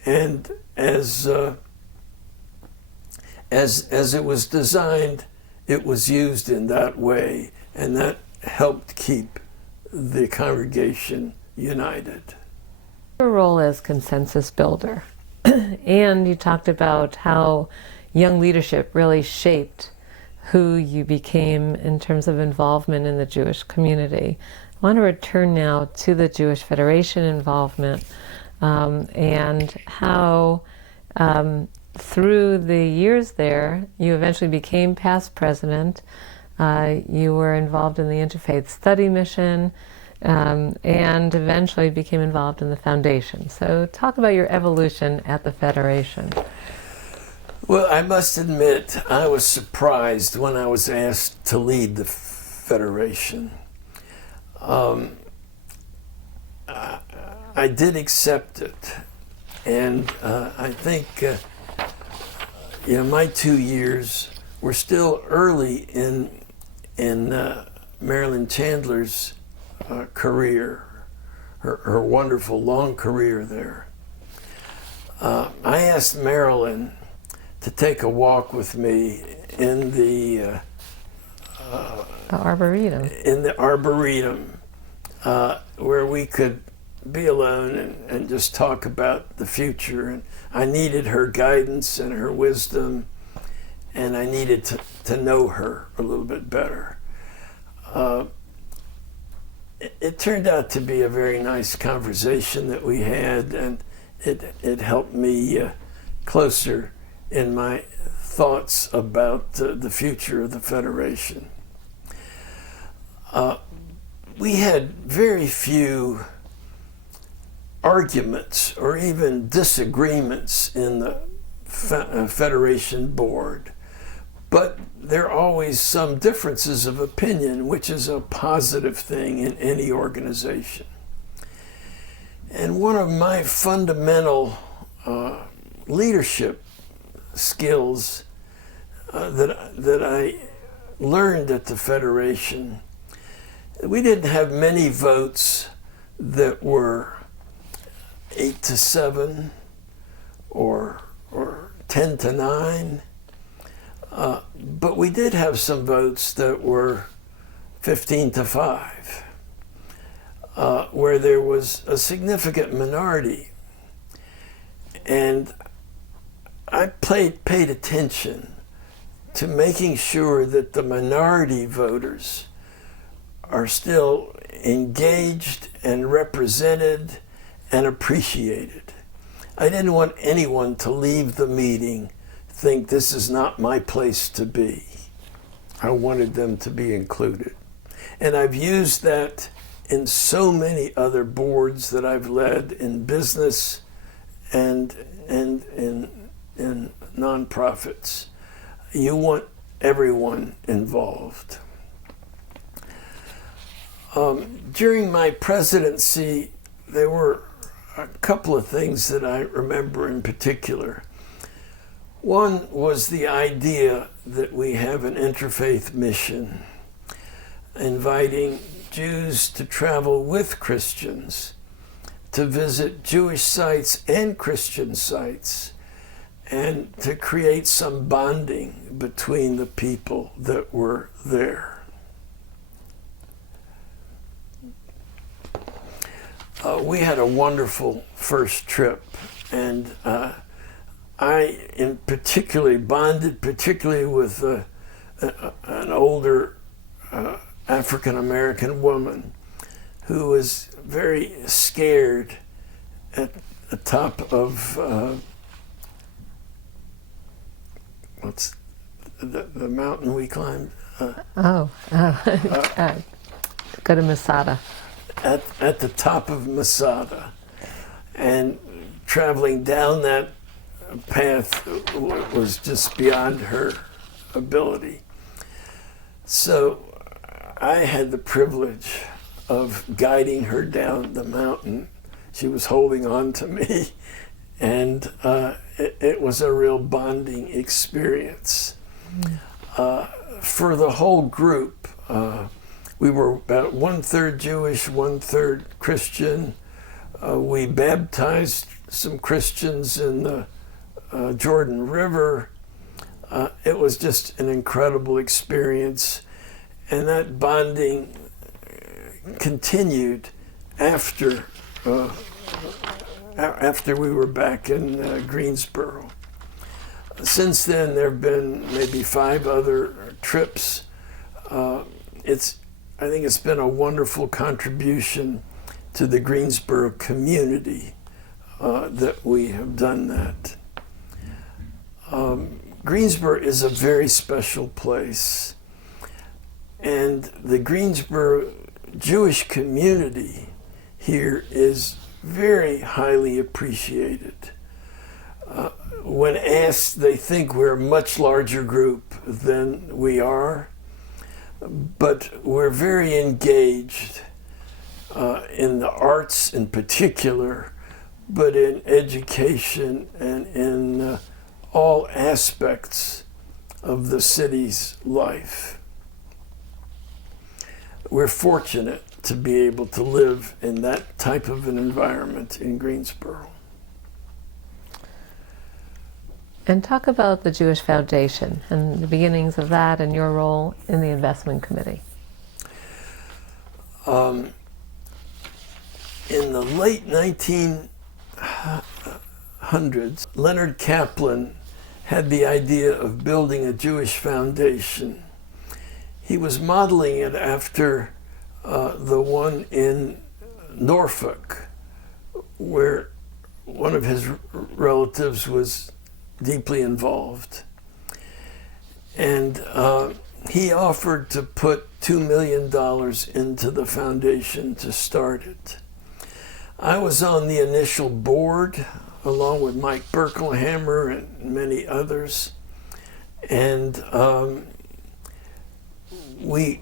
And as it was designed, it was used in that way, and that helped keep the congregation united. Your role as consensus builder, and you talked about how young leadership really shaped who you became in terms of involvement in the Jewish community. I want to return now to the Jewish Federation involvement and how through the years there, you eventually became past president. You were involved in the Interfaith Study Mission, and eventually became involved in the foundation. So talk about your evolution at the Federation. Well, I must admit, I was surprised when I was asked to lead the Federation. I did accept it, and I think my 2 years were still early in Marilyn Chandler's career, her wonderful long career there. I asked Marilyn to take a walk with me in the Arboretum. In the Arboretum, where we could be alone and just talk about the future. And I needed her guidance and her wisdom, and I needed to know her a little bit better. It turned out to be a very nice conversation that we had, and it helped me closer in my thoughts about the future of the Federation. We had very few arguments or even disagreements in the Federation board, but there are always some differences of opinion, which is a positive thing in any organization. And one of my fundamental leadership skills that I learned at the Federation We didn't have many votes that were 8-7 or 10-9, but we did have some votes that were 15-5, where there was a significant minority. And I paid attention to making sure that the minority voters are still engaged and represented and appreciated. I didn't want anyone to leave the meeting think this is not my place to be. I wanted them to be included. And I've used that in so many other boards that I've led in business and in nonprofits. You want everyone involved. During my presidency, there were a couple of things that I remember in particular. One was the idea that we have an interfaith mission, inviting Jews to travel with Christians to visit Jewish sites and Christian sites, and to create some bonding between the people that were there. We had a wonderful first trip, and I bonded particularly with an older African-American woman who was very scared at the top of what's the mountain we climbed? Go to Masada. At the top of Masada, and traveling down that path was just beyond her ability. So I had the privilege of guiding her down the mountain. She was holding on to me, and it was a real bonding experience. For the whole group, we were about 1/3 Jewish, 1/3 Christian. We baptized some Christians in the Jordan River. It was just an incredible experience. And that bonding continued after we were back in Greensboro. Since then, there have been maybe 5 other trips. I think it's been a wonderful contribution to the Greensboro community that we have done that. Greensboro is a very special place, and the Greensboro Jewish community here is very highly appreciated. When asked, they think we're a much larger group than we are, but we're very engaged in the arts in particular, but in education and in all aspects of the city's life. We're fortunate to be able to live in that type of an environment in Greensboro. And talk about the Jewish Foundation and the beginnings of that and your role in the investment committee. In the late 1900s, Leonard Kaplan had the idea of building a Jewish foundation. He was modeling it after the one in Norfolk, where one of his relatives was deeply involved. And he offered to put $2 million into the foundation to start it. I was on the initial board, along with Mike Berkelhammer and many others. And we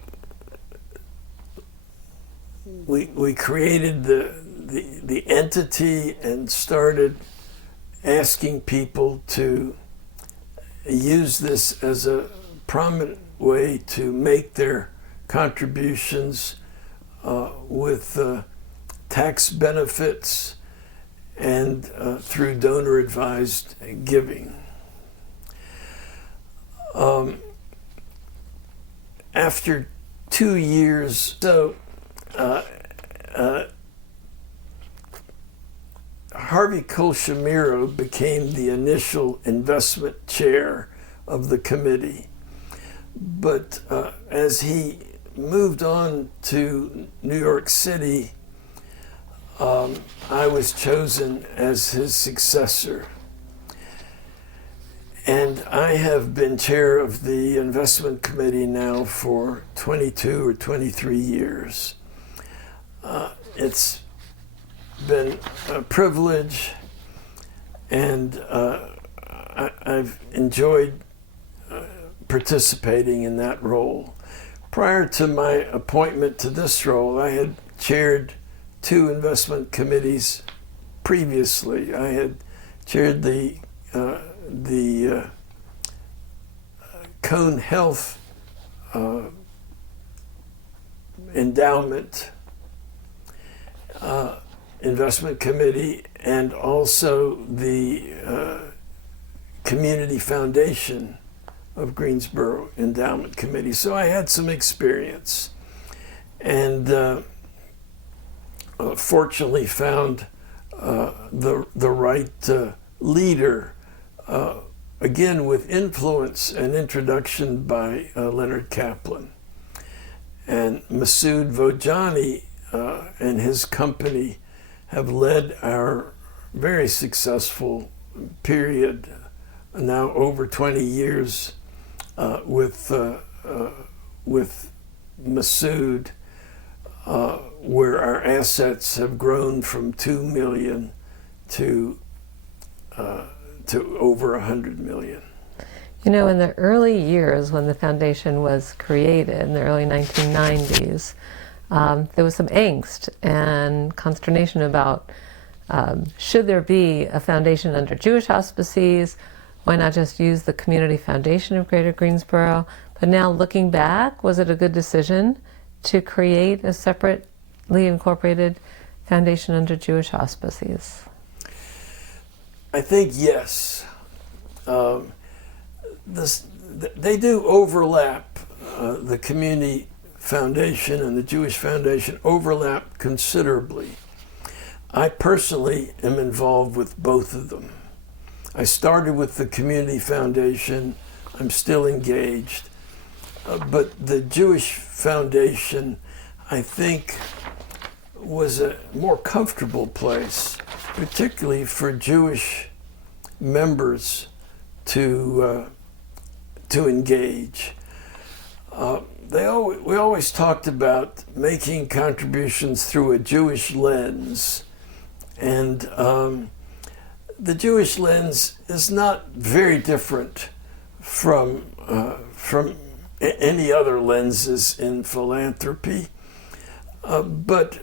created the entity and started asking people to use this as a prominent way to make their contributions with tax benefits and through donor-advised giving. After 2 years, Harvey Colshamiro became the initial investment chair of the committee. But as he moved on to New York City, I was chosen as his successor. And I have been chair of the investment committee now for 22 or 23 years. It's been a privilege, and I've enjoyed participating in that role. Prior to my appointment to this role, I had chaired 2 investment committees previously. I had chaired the Cone Health Endowment Investment Committee, and also the Community Foundation of Greensboro Endowment Committee. So I had some experience, and fortunately found the right leader, again with influence and introduction by Leonard Kaplan. And Masood Vojani and his company have led our very successful period, now over 20 years, with Masood, where our assets have grown from 2 million to over 100 million. You know, in the early years when the foundation was created, in the early 1990s, there was some angst and consternation about should there be a foundation under Jewish auspices? Why not just use the Community Foundation of Greater Greensboro? But now looking back, was it a good decision to create a separately incorporated foundation under Jewish auspices? I think yes. They do overlap. The Community Foundation and the Jewish Foundation overlap considerably. I personally am involved with both of them. I started with the Community Foundation. I'm still engaged. But the Jewish Foundation, I think, was a more comfortable place, particularly for Jewish members to engage. We always talked about making contributions through a Jewish lens, and the Jewish lens is not very different from any other lenses in philanthropy, but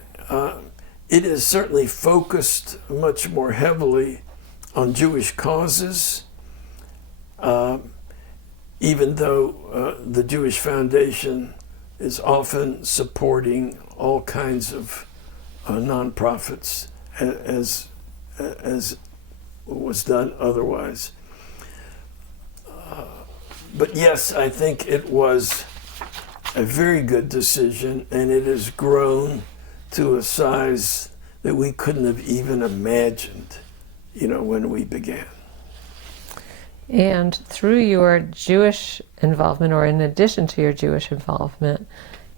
it is certainly focused much more heavily on Jewish causes, even though the Jewish Foundation is often supporting all kinds of nonprofits as was done otherwise. But yes, I think it was a very good decision, and it has grown to a size that we couldn't have even imagined, when we began. And through your Jewish involvement, or in addition to your Jewish involvement,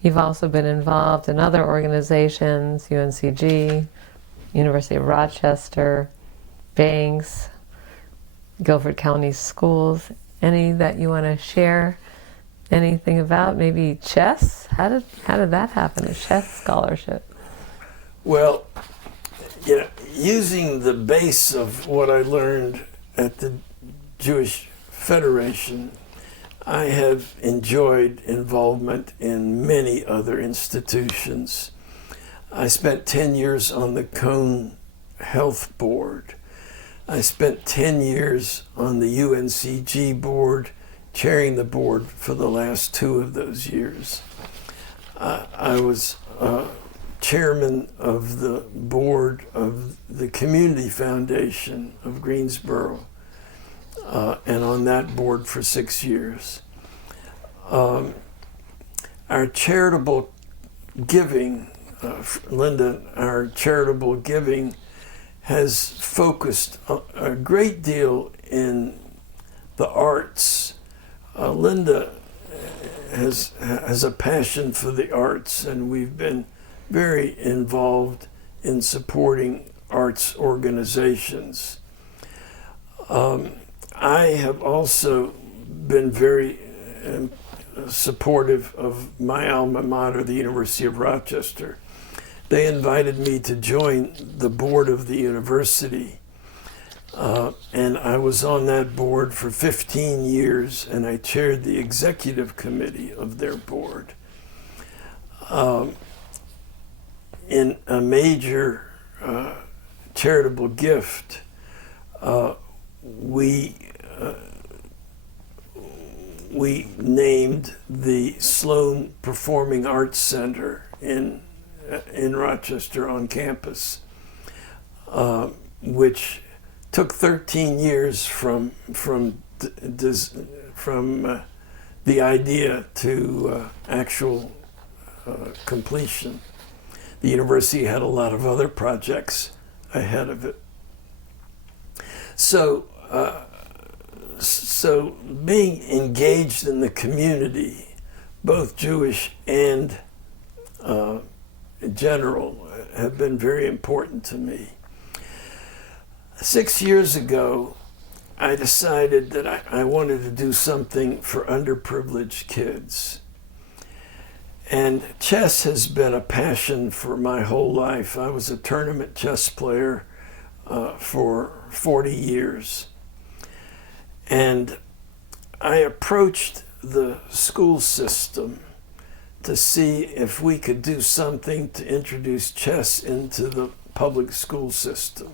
you've also been involved in other organizations, UNCG, University of Rochester, banks, Guilford County Schools. Any that you want to share anything about? Maybe chess? How did that happen, a chess scholarship? Well, using the base of what I learned at the Jewish Federation, I have enjoyed involvement in many other institutions. I spent 10 years on the Cone Health Board. I spent 10 years on the UNCG board, chairing the board for the last 2 of those years. I was chairman of the board of the Community Foundation of Greensboro, and on that board for 6 years. Our charitable giving, Linda, our charitable giving has focused a great deal in the arts. Linda has a passion for the arts, and we've been very involved in supporting arts organizations. I have also been very supportive of my alma mater, the University of Rochester. They invited me to join the board of the university, and I was on that board for 15 years, and I chaired the executive committee of their board. In a major charitable gift, we named the Sloan Performing Arts Center in Rochester on campus, which took 13 years from the idea to actual completion. The university had a lot of other projects ahead of it. So being engaged in the community, both Jewish and general, have been very important to me. 6 years ago, I decided that I wanted to do something for underprivileged kids. And chess has been a passion for my whole life. I was a tournament chess player for 40 years. And I approached the school system to see if we could do something to introduce chess into the public school system.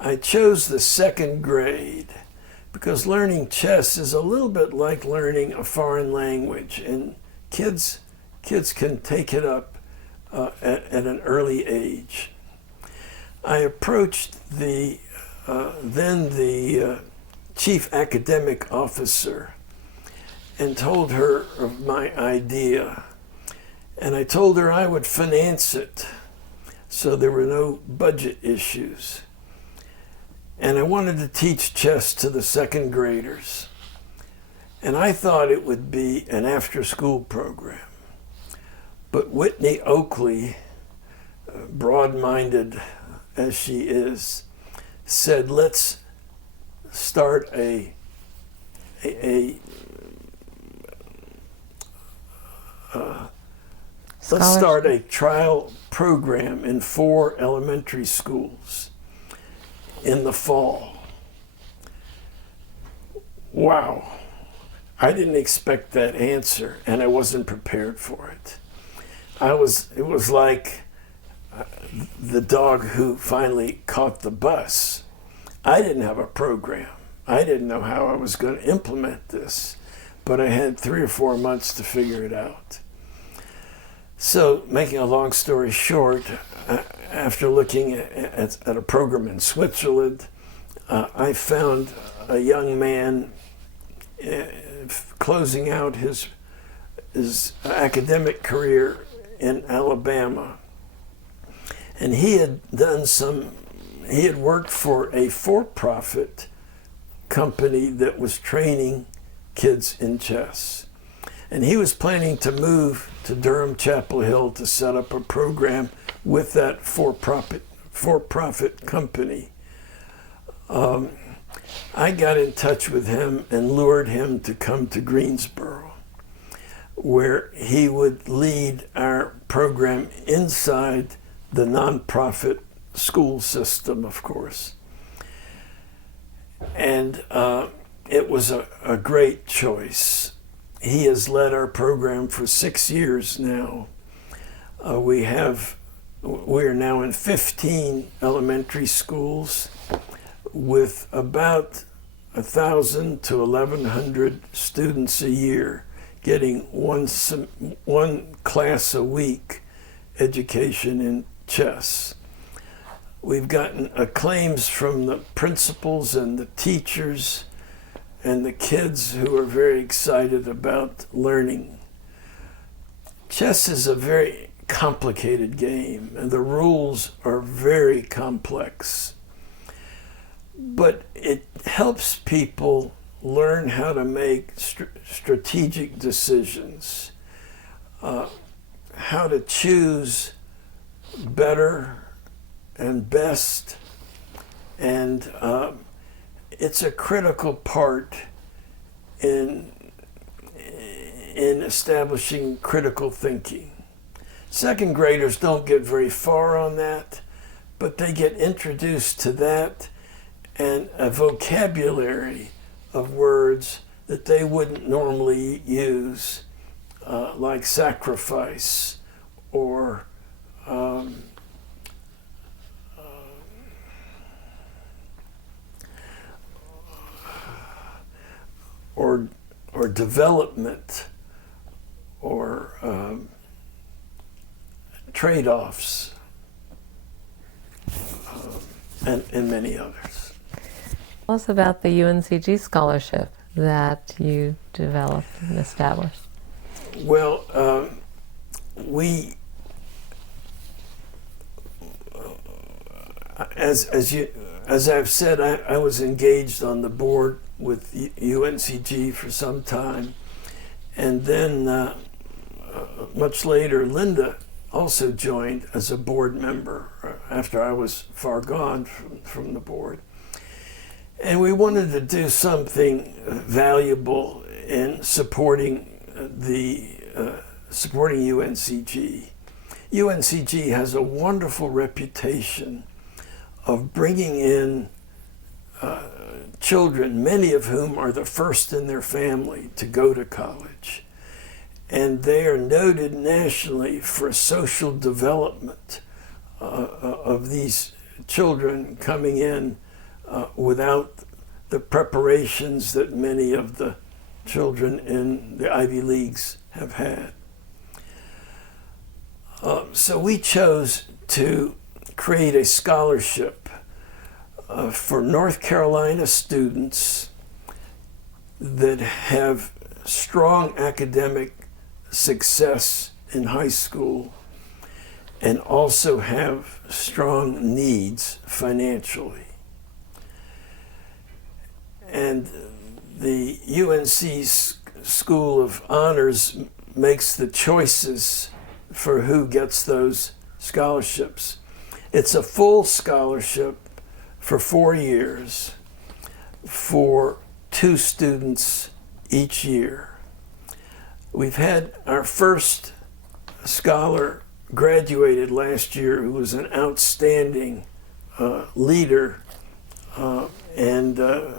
I chose the second grade because learning chess is a little bit like learning a foreign language, and kids can take it up at an early age. I approached the chief academic officer and told her of my idea. And I told her I would finance it, so there were no budget issues. And I wanted to teach chess to the second graders. And I thought it would be an after-school program. But Whitney Oakley, broad-minded as she is, said, let's start a trial program in 4 elementary schools in the fall. Wow. I didn't expect that answer, and I wasn't prepared for it. It was like the dog who finally caught the bus. I didn't have a program. I didn't know how I was going to implement this, but I had 3 or 4 months to figure it out. So, making a long story short, after looking at a program in Switzerland, I found a young man closing out his academic career in Alabama. And he had worked for a for-profit company that was training kids in chess. And he was planning to move to Durham Chapel Hill to set up a program with that for-profit company. I got in touch with him and lured him to come to Greensboro, where he would lead our program inside the nonprofit school system, of course. And it was a great choice. He has led our program for 6 years now. We are now in 15 elementary schools with about 1,000 to 1,100 students a year, getting one class a week education in chess. We've gotten acclaims from the principals and the teachers and the kids who are very excited about learning. Chess is a very complicated game, and the rules are very complex. But it helps people learn how to make strategic decisions, how to choose better and best, and it's a critical part in establishing critical thinking. Second graders don't get very far on that, but they get introduced to that and a vocabulary of words that they wouldn't normally use, like sacrifice or development or trade-offs, and many others. Tell us about the UNCG scholarship that you developed and established. Well, as I've said, I was engaged on the board with UNCG for some time, and then much later, Linda also joined as a board member after I was far gone from the board. And we wanted to do something valuable in supporting UNCG. UNCG has a wonderful reputation of bringing in children, many of whom are the first in their family to go to college. And they are noted nationally for social development of these children coming in without the preparations that many of the children in the Ivy Leagues have had. So we chose to create a scholarship for North Carolina students that have strong academic success in high school and also have strong needs financially. And the UNC School of Honors makes the choices for who gets those scholarships. It's a full scholarship for 4 years for 2 students each year. We've had our first scholar graduated last year who was an outstanding leader, and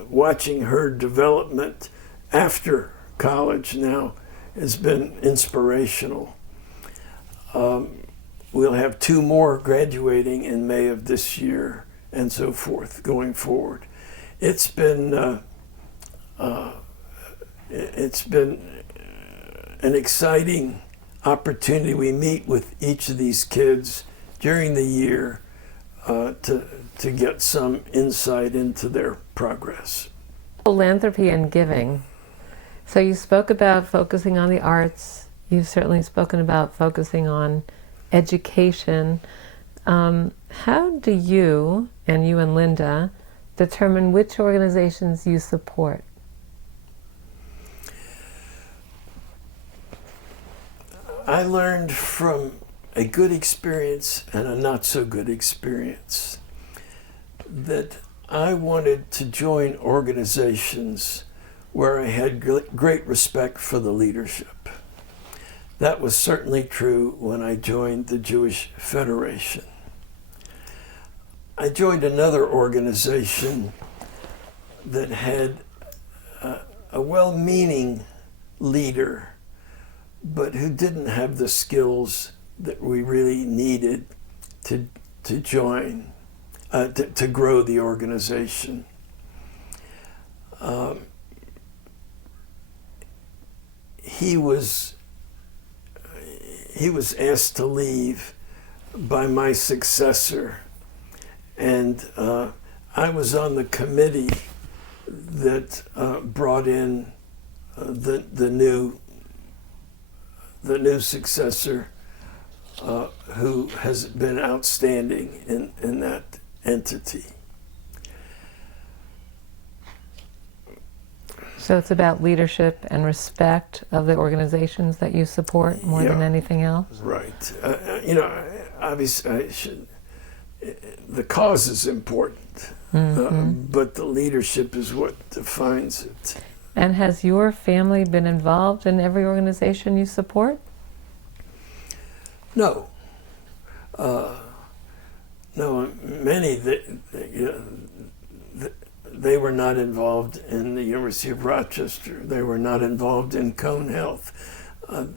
watching her development after college now has been inspirational. We'll have 2 more graduating in May of this year, and so forth going forward. It's been an exciting opportunity. We meet with each of these kids during the year to get some insight into their progress. Philanthropy and giving. So you spoke about focusing on the arts. You've certainly spoken about focusing on education. How do you and Linda determine which organizations you support? I learned from a good experience and a not so good experience that I wanted to join organizations where I had great respect for the leadership. That was certainly true when I joined the Jewish Federation. I joined another organization that had a well-meaning leader, but who didn't have the skills that we really needed to join, to grow the organization. He was asked to leave by my successor. And I was on the committee that brought in the new successor, who has been outstanding in that entity. So it's about leadership and respect of the organizations that you support more than anything else? Right. Obviously, the cause is important, but the leadership is what defines it. And has your family been involved in every organization you support? No. No, many, they were not involved in the University of Rochester. They were not involved in Cone Health.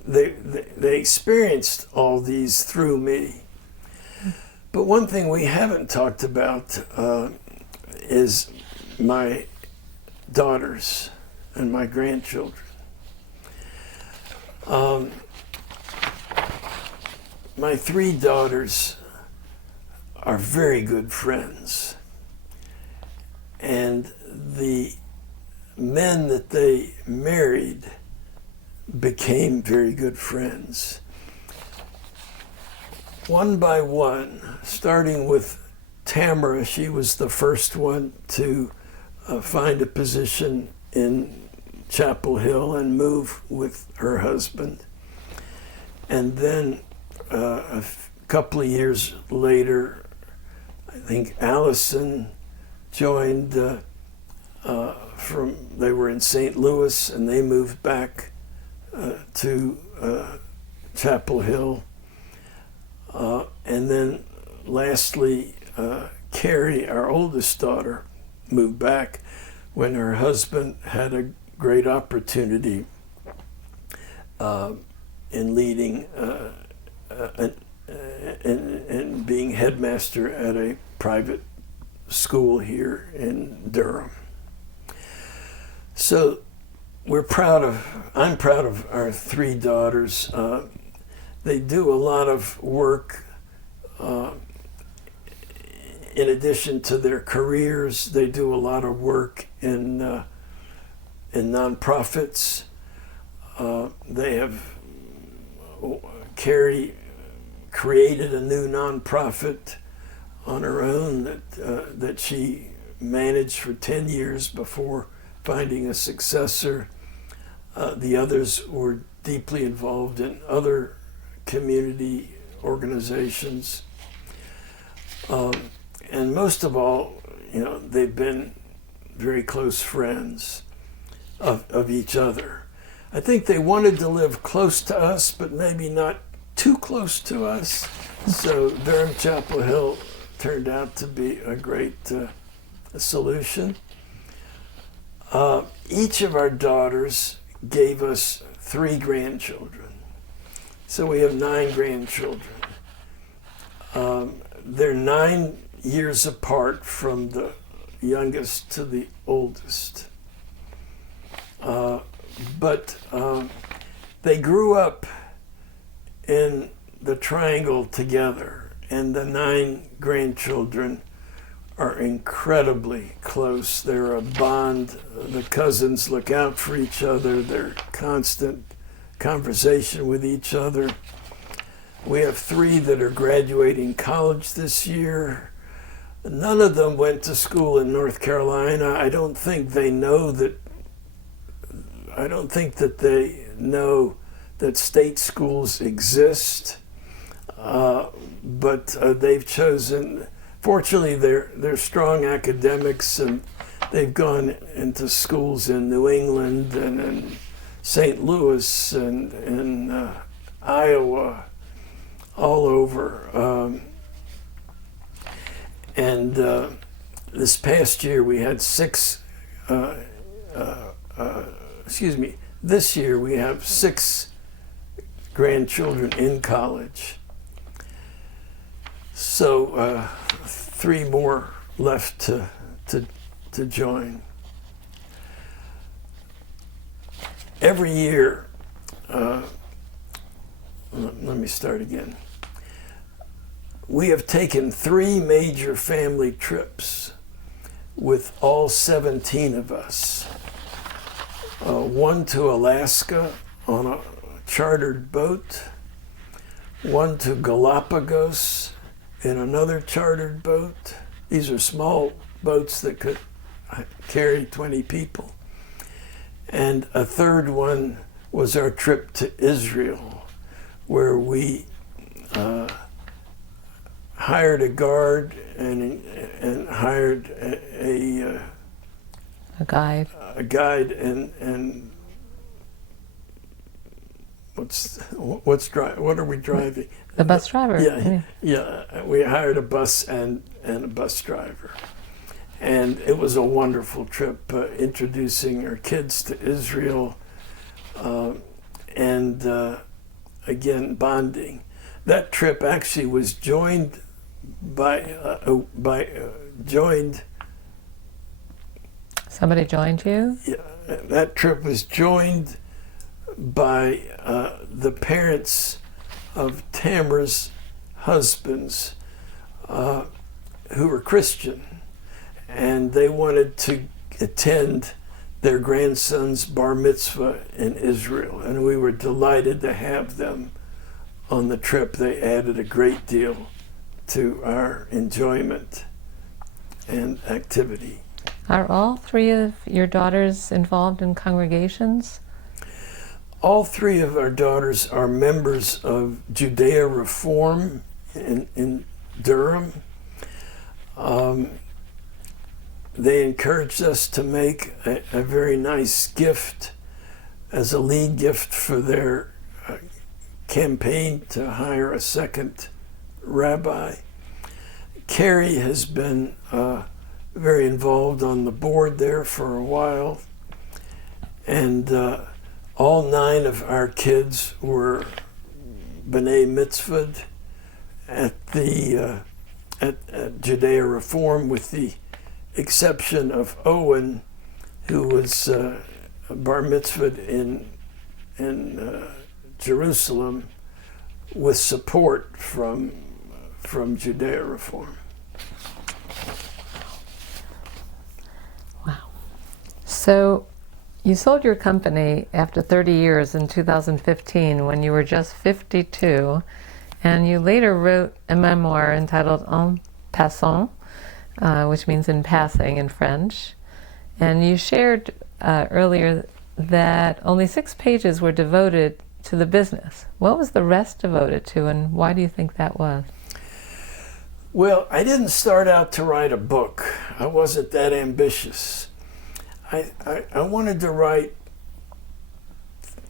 They experienced all these through me. But one thing we haven't talked about is my daughters and my grandchildren. My 3 daughters are very good friends. And the men that they married became very good friends. One by one, starting with Tamara, she was the first one to find a position in Chapel Hill and move with her husband. And then a couple of years later, I think Allison joined they were in St. Louis, and they moved back to Chapel Hill. And then lastly, Carrie, our oldest daughter, moved back when her husband had a great opportunity in leading and being headmaster at a private school here in Durham. So I'm proud of our 3 daughters. They do a lot of work in addition to their careers. They do a lot of work in nonprofits. Carrie created a new nonprofit on her own that she managed for 10 years before finding a successor. The others were deeply involved in other community organizations. And most of all, they've been very close friends of each other. I think they wanted to live close to us, but maybe not too close to us. So Durham Chapel Hill turned out to be a great solution. Each of our daughters gave us 3 grandchildren. So we have 9 grandchildren. They're 9 years apart from the youngest to the oldest. But they grew up in the triangle together, and the 9 grandchildren are incredibly close. They're a bond. The cousins look out for each other. They're constant conversation with each other. We have 3 that are graduating college this year. None of them went to school in North Carolina. I don't think they know that state schools exist, but they've chosen. Fortunately, they're strong academics, and they've gone into schools in New England and in St. Louis and in Iowa, all over. And this past year we had 6. This year we have 6 grandchildren in college. So 3 more left to join. Every year, let me start again. we have taken 3 major family trips with all 17 of us. One to Alaska on a chartered boat, one to Galapagos in another chartered boat. These are small boats that could carry 20 people. And a third one was our trip to Israel, where we hired a guard and hired a guide. A guide and what are we driving? The bus driver. Yeah. We hired a bus and a bus driver, and it was a wonderful trip, introducing our kids to Israel, and again bonding. That trip actually was joined joined. Somebody joined you? Yeah, that trip was joined by the parents of Tamara's husbands, who were Christian, and they wanted to attend their grandson's bar mitzvah in Israel, and we were delighted to have them on the trip. They added a great deal to our enjoyment and activity. Are all 3 of your daughters involved in congregations? All 3 of our daughters are members of Judea Reform in Durham. They encouraged us to make a very nice gift as a lead gift for their campaign to hire a second rabbi. Carrie has been very involved on the board there for a while, and all 9 of our kids were B'nai Mitzvah'd at the at Judea Reform, with the exception of Owen, who was bar mitzvah'd in Jerusalem with support from Judea Reform. Wow. So you sold your company after 30 years in 2015 when you were just 52, and you later wrote a memoir entitled En Passant, which means in passing in French. And you shared earlier that only 6 pages were devoted to the business. What was the rest devoted to, and why do you think that was? Well, I didn't start out to write a book. I wasn't that ambitious. I wanted to write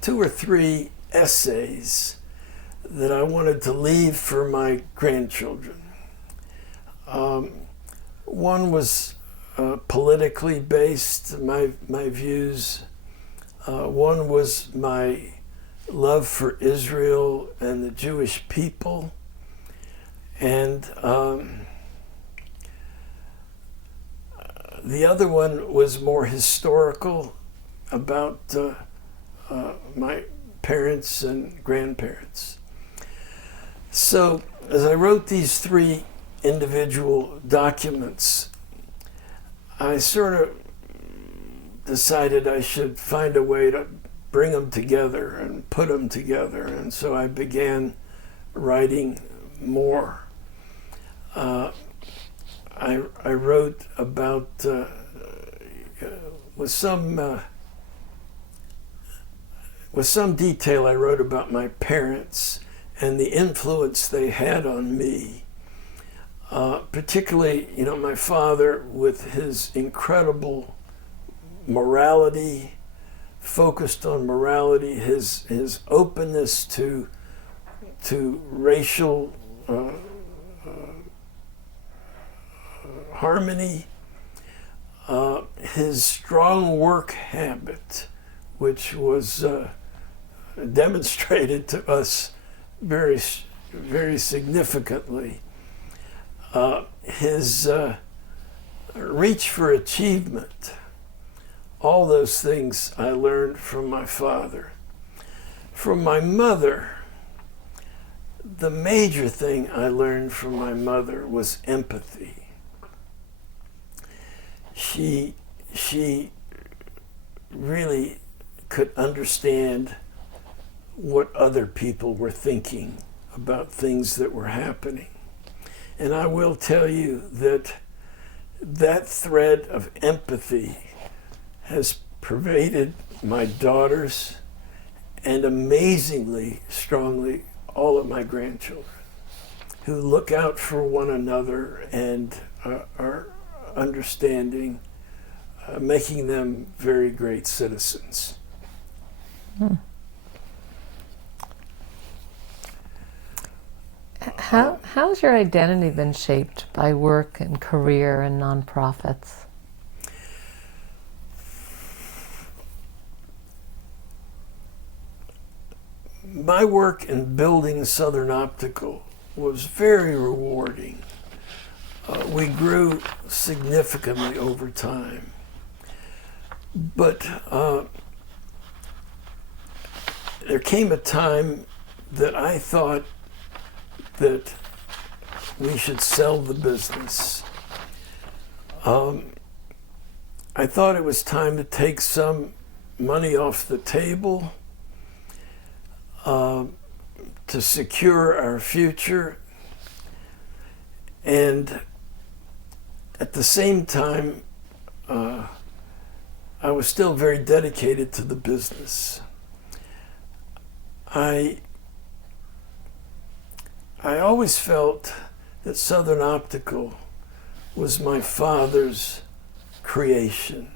2 or 3 essays that I wanted to leave for my grandchildren. One was politically based, my views. One was my love for Israel and the Jewish people. And the other one was more historical, about my parents and grandparents. So as I wrote these 3 individual documents, I sort of decided I should find a way to bring them together and put them together. And so I began writing more. I wrote about, with some detail, I wrote about my parents and the influence they had on me. Particularly, my father, with his incredible morality, focused on morality, his openness to racial harmony, his strong work habit, which was demonstrated to us very, very significantly, his reach for achievement. All those things I learned from my father. From my mother, the major thing I learned from my mother was empathy. She really could understand what other people were thinking about things that were happening. And I will tell you that that thread of empathy has pervaded my daughters and amazingly strongly all of my grandchildren, who look out for one another and are understanding, making them very great citizens. How's your identity been shaped by work and career and nonprofits? My work in building Southern Optical was very rewarding. We grew significantly over time. But there came a time that I thought that we should sell the business. I thought it was time to take some money off the table to secure our future, and at the same time I was still very dedicated to the business. I always felt that Southern Optical was my father's creation.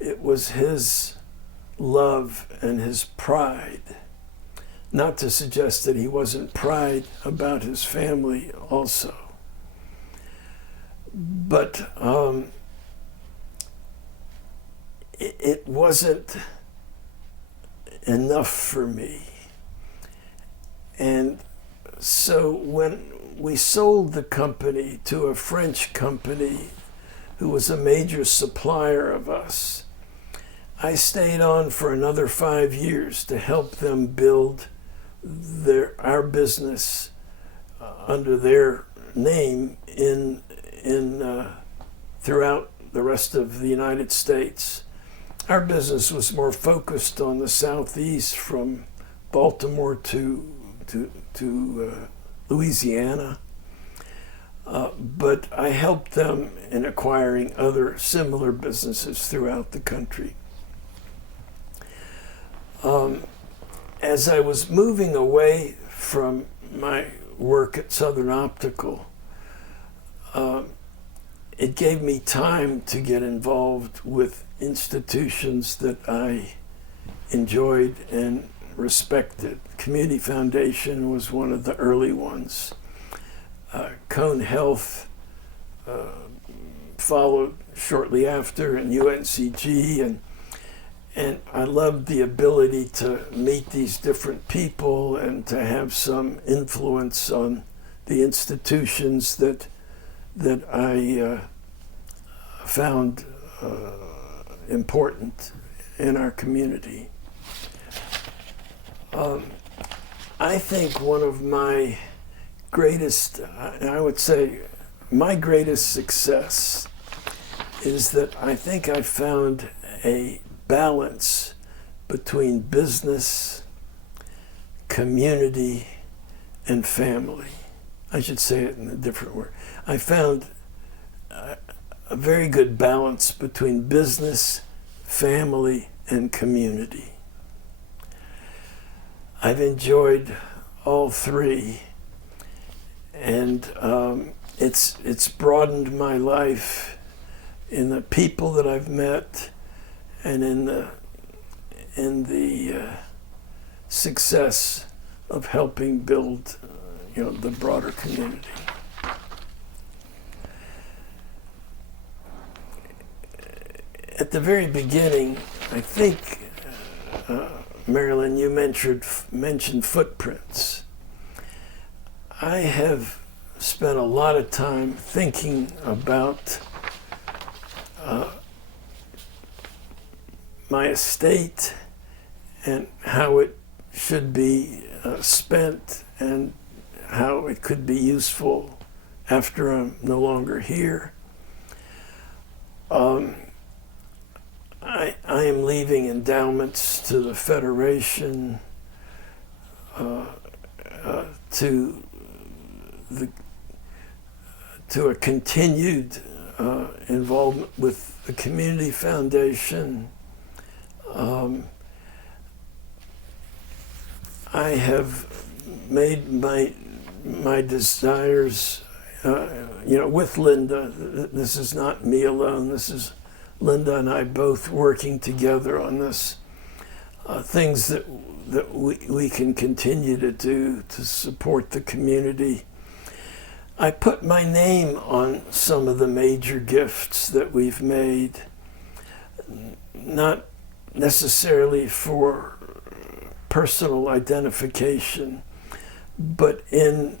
It was his love and his pride. Not to suggest that he wasn't proud about his family also. But it wasn't enough for me. And so when we sold the company to a French company who was a major supplier of us, I stayed on for another 5 years to help them build our business under their name in throughout the rest of the United States. Our business was more focused on the Southeast, from Baltimore to Louisiana, but I helped them in acquiring other similar businesses throughout the country. As I was moving away from my work at Southern Optical, it gave me time to get involved with institutions that I enjoyed and respected. Community Foundation was one of the early ones. Cone Health followed shortly after, and UNCG, and I loved the ability to meet these different people and to have some influence on the institutions that I found important in our community. I think one of my greatest, I would say my greatest success is that I think I found a balance between business, community, and family. I should say it in a different word. I found a very good balance between business, family, and community. I've enjoyed all three, and it's broadened my life in the people that I've met and in the success of helping build the broader community. At the very beginning, I think, Marilyn, you mentioned footprints. I have spent a lot of time thinking about my estate and how it should be spent and how it could be useful after I'm no longer here. I am leaving endowments to the Federation, to a continued involvement with the Community Foundation. I have made my desires, with Linda. This is not me alone. This is Linda and I both working together on this. Things that we can continue to do to support the community. I put my name on some of the major gifts that we've made, not necessarily for personal identification, but in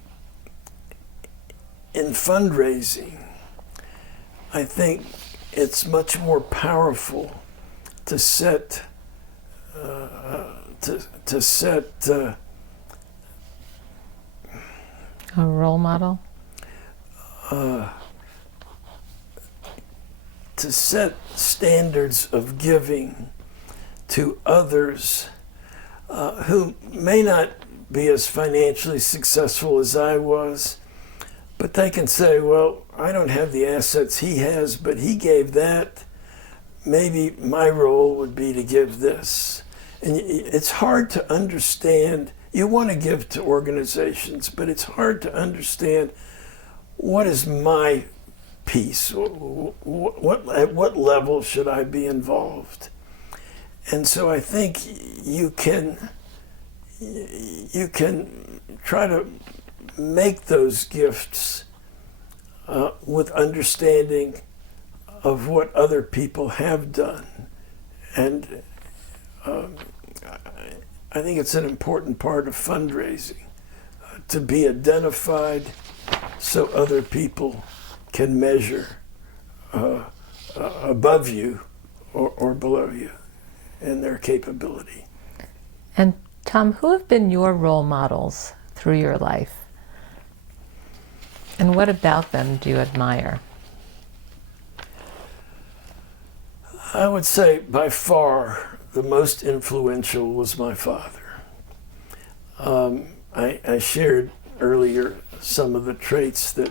fundraising. I think it's much more powerful to set a role model. To set standards of giving to others who may not be as financially successful as I was, but they can say, well, I don't have the assets he has, but he gave that. Maybe my role would be to give this. And it's hard to understand. You want to give to organizations, but it's hard to understand what is my piece? At what level should I be involved? And so I think you can try to make those gifts with understanding of what other people have done. And I think it's an important part of fundraising to be identified so other people can measure above you or below you in their capability. And Tom, who have been your role models through your life? And what about them do you admire? I would say by far the most influential was my father. I shared earlier some of the traits that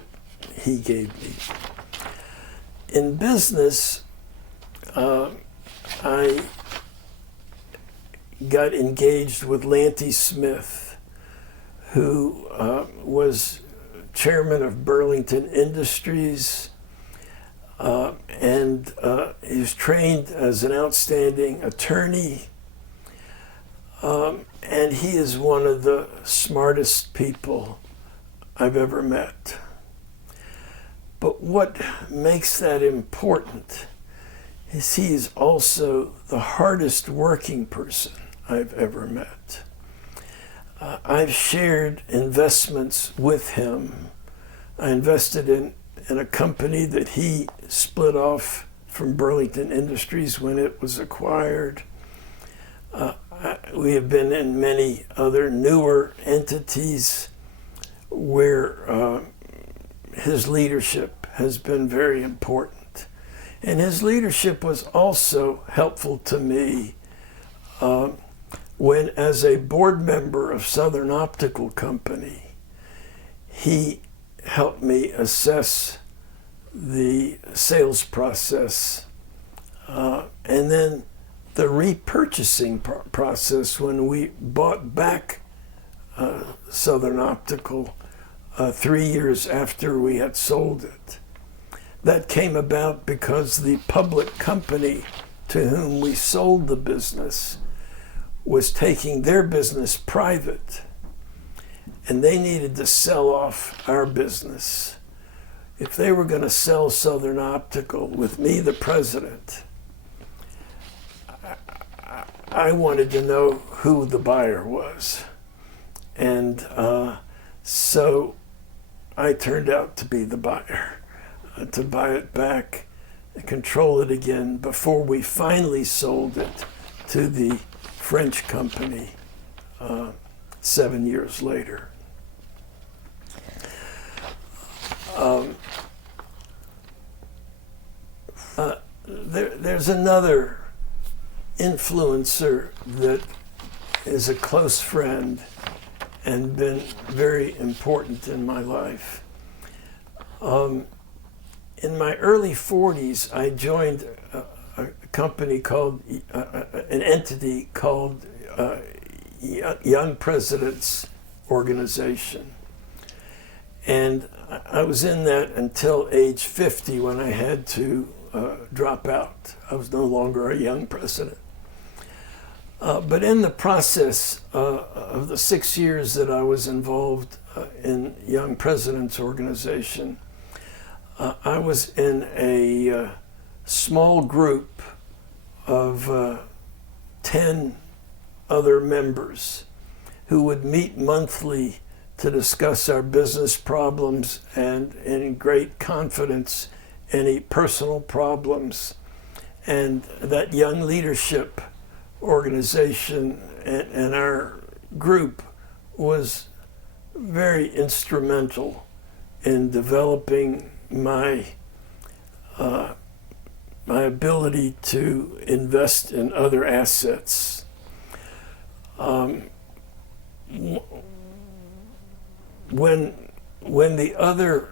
he gave me. In business, I got engaged with Lanty Smith, who was chairman of Burlington Industries, and he was trained as an outstanding attorney, and he is one of the smartest people I've ever met. But what makes that important is he is also the hardest working person I've ever met. I've shared investments with him. I invested in a company that he split off from Burlington Industries when it was acquired. We have been in many other newer entities where his leadership has been very important. And his leadership was also helpful to me when, as a board member of Southern Optical Company, he helped me assess the sales process and then the repurchasing process when we bought back Southern Optical 3 years after we had sold it. That came about because the public company to whom we sold the business was taking their business private, and they needed to sell off our business. If they were going to sell Southern Optical with me, the president, I wanted to know who the buyer was. And so I turned out to be the buyer, to buy it back and control it again before we finally sold it to the French company 7 years later. there's another influencer that is a close friend and been very important in my life. In my early 40s, I joined a company called, an entity called Young Presidents Organization. And I was in that until age 50 when I had to drop out. I was no longer a young president. But in the process of the 6 years that I was involved in Young Presidents Organization, I was in a small group of 10 other members who would meet monthly to discuss our business problems and in great confidence any personal problems. And that young leadership organization and our group was very instrumental in developing my ability to invest in other assets. When the other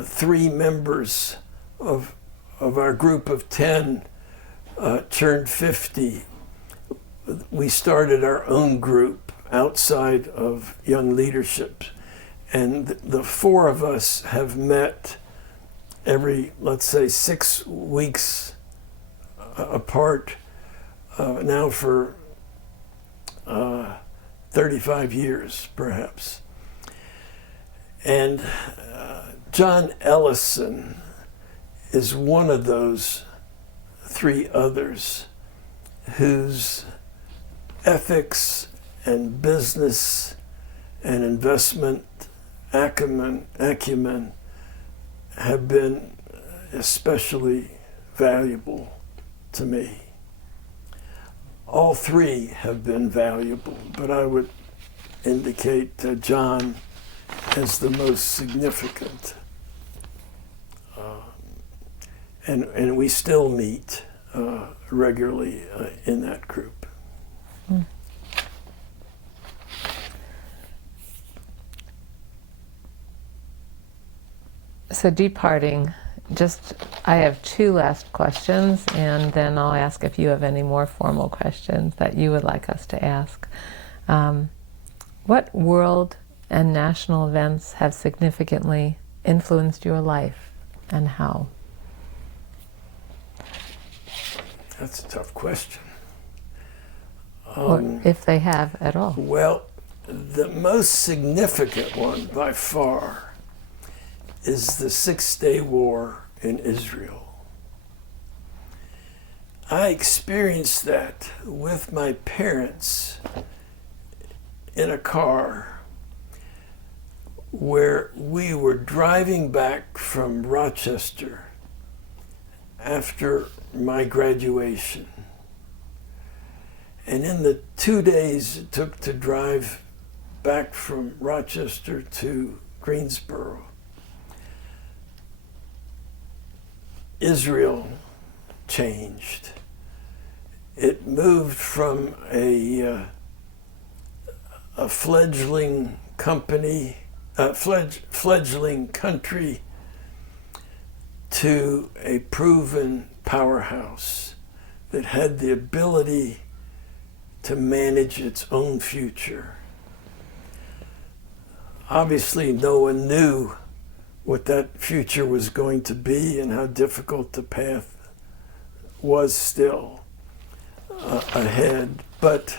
3 members of our group of 10 turned 50, we started our own group outside of Young Leadership. And the 4 of us have met every, let's say, 6 weeks apart now for 35 years, perhaps. And John Ellison is one of those 3 others whose ethics and business and investment acumen have been especially valuable to me. All 3 have been valuable, but I would indicate John as the most significant. And we still meet regularly in that group. So departing, I have 2 last questions, and then I'll ask if you have any more formal questions that you would like us to ask. What world and national events have significantly influenced your life, and how? That's a tough question. Or if they have at all. Well, the most significant one by far is the 6-Day War in Israel. I experienced that with my parents in a car where we were driving back from Rochester after my graduation. And in the 2 days it took to drive back from Rochester to Greensboro, Israel changed. It moved from a fledgling company, fledgling country, to a proven powerhouse that had the ability to manage its own future. Obviously, no one knew what that future was going to be and how difficult the path was still ahead, but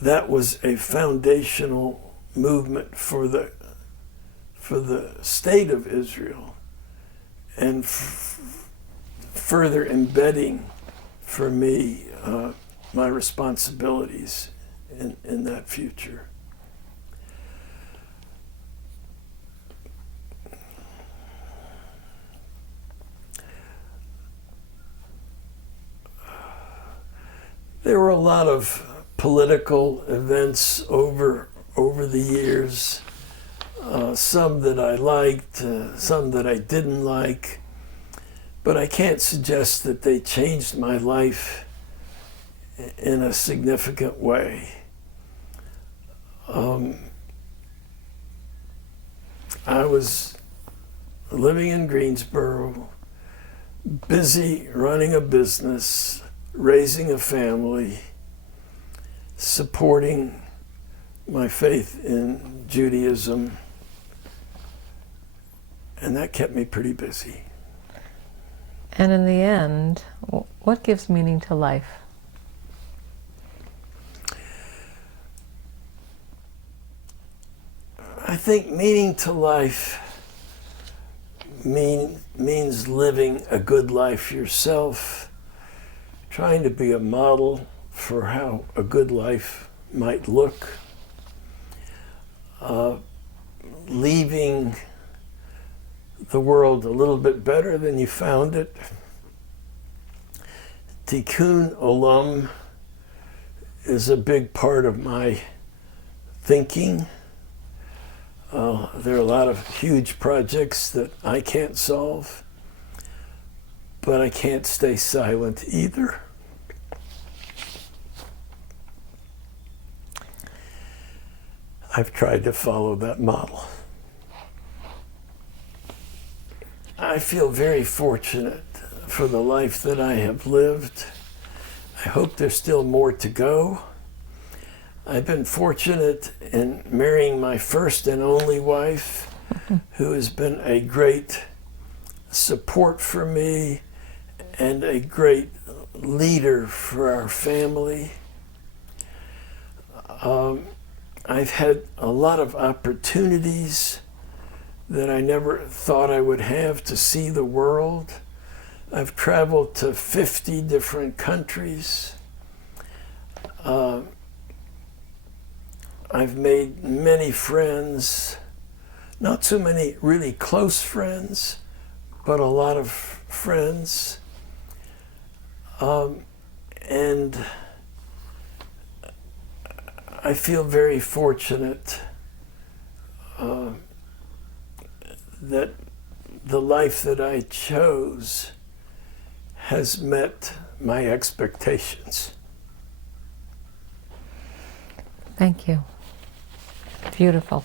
that was a foundational movement for the state of Israel, and further embedding for me my responsibilities in that future. There were a lot of political events over the years, some that I liked, some that I didn't like, but I can't suggest that they changed my life in a significant way. I was living in Greensboro, busy running a business, raising a family, supporting my faith in Judaism, and that kept me pretty busy. And in the end, what gives meaning to life? I think meaning to life means living a good life yourself, trying to be a model for how a good life might look, leaving the world a little bit better than you found it. Tikkun Olam is a big part of my thinking. There are a lot of huge projects that I can't solve, but I can't stay silent either. I've tried to follow that model. I feel very fortunate for the life that I have lived. I hope there's still more to go. I've been fortunate in marrying my first and only wife, who has been a great support for me and a great leader for our family. I've had a lot of opportunities that I never thought I would have to see the world. I've traveled to 50 different countries. I've made many friends, not so many really close friends, but a lot of friends. And I feel very fortunate that the life that I chose has met my expectations. Thank you. Beautiful.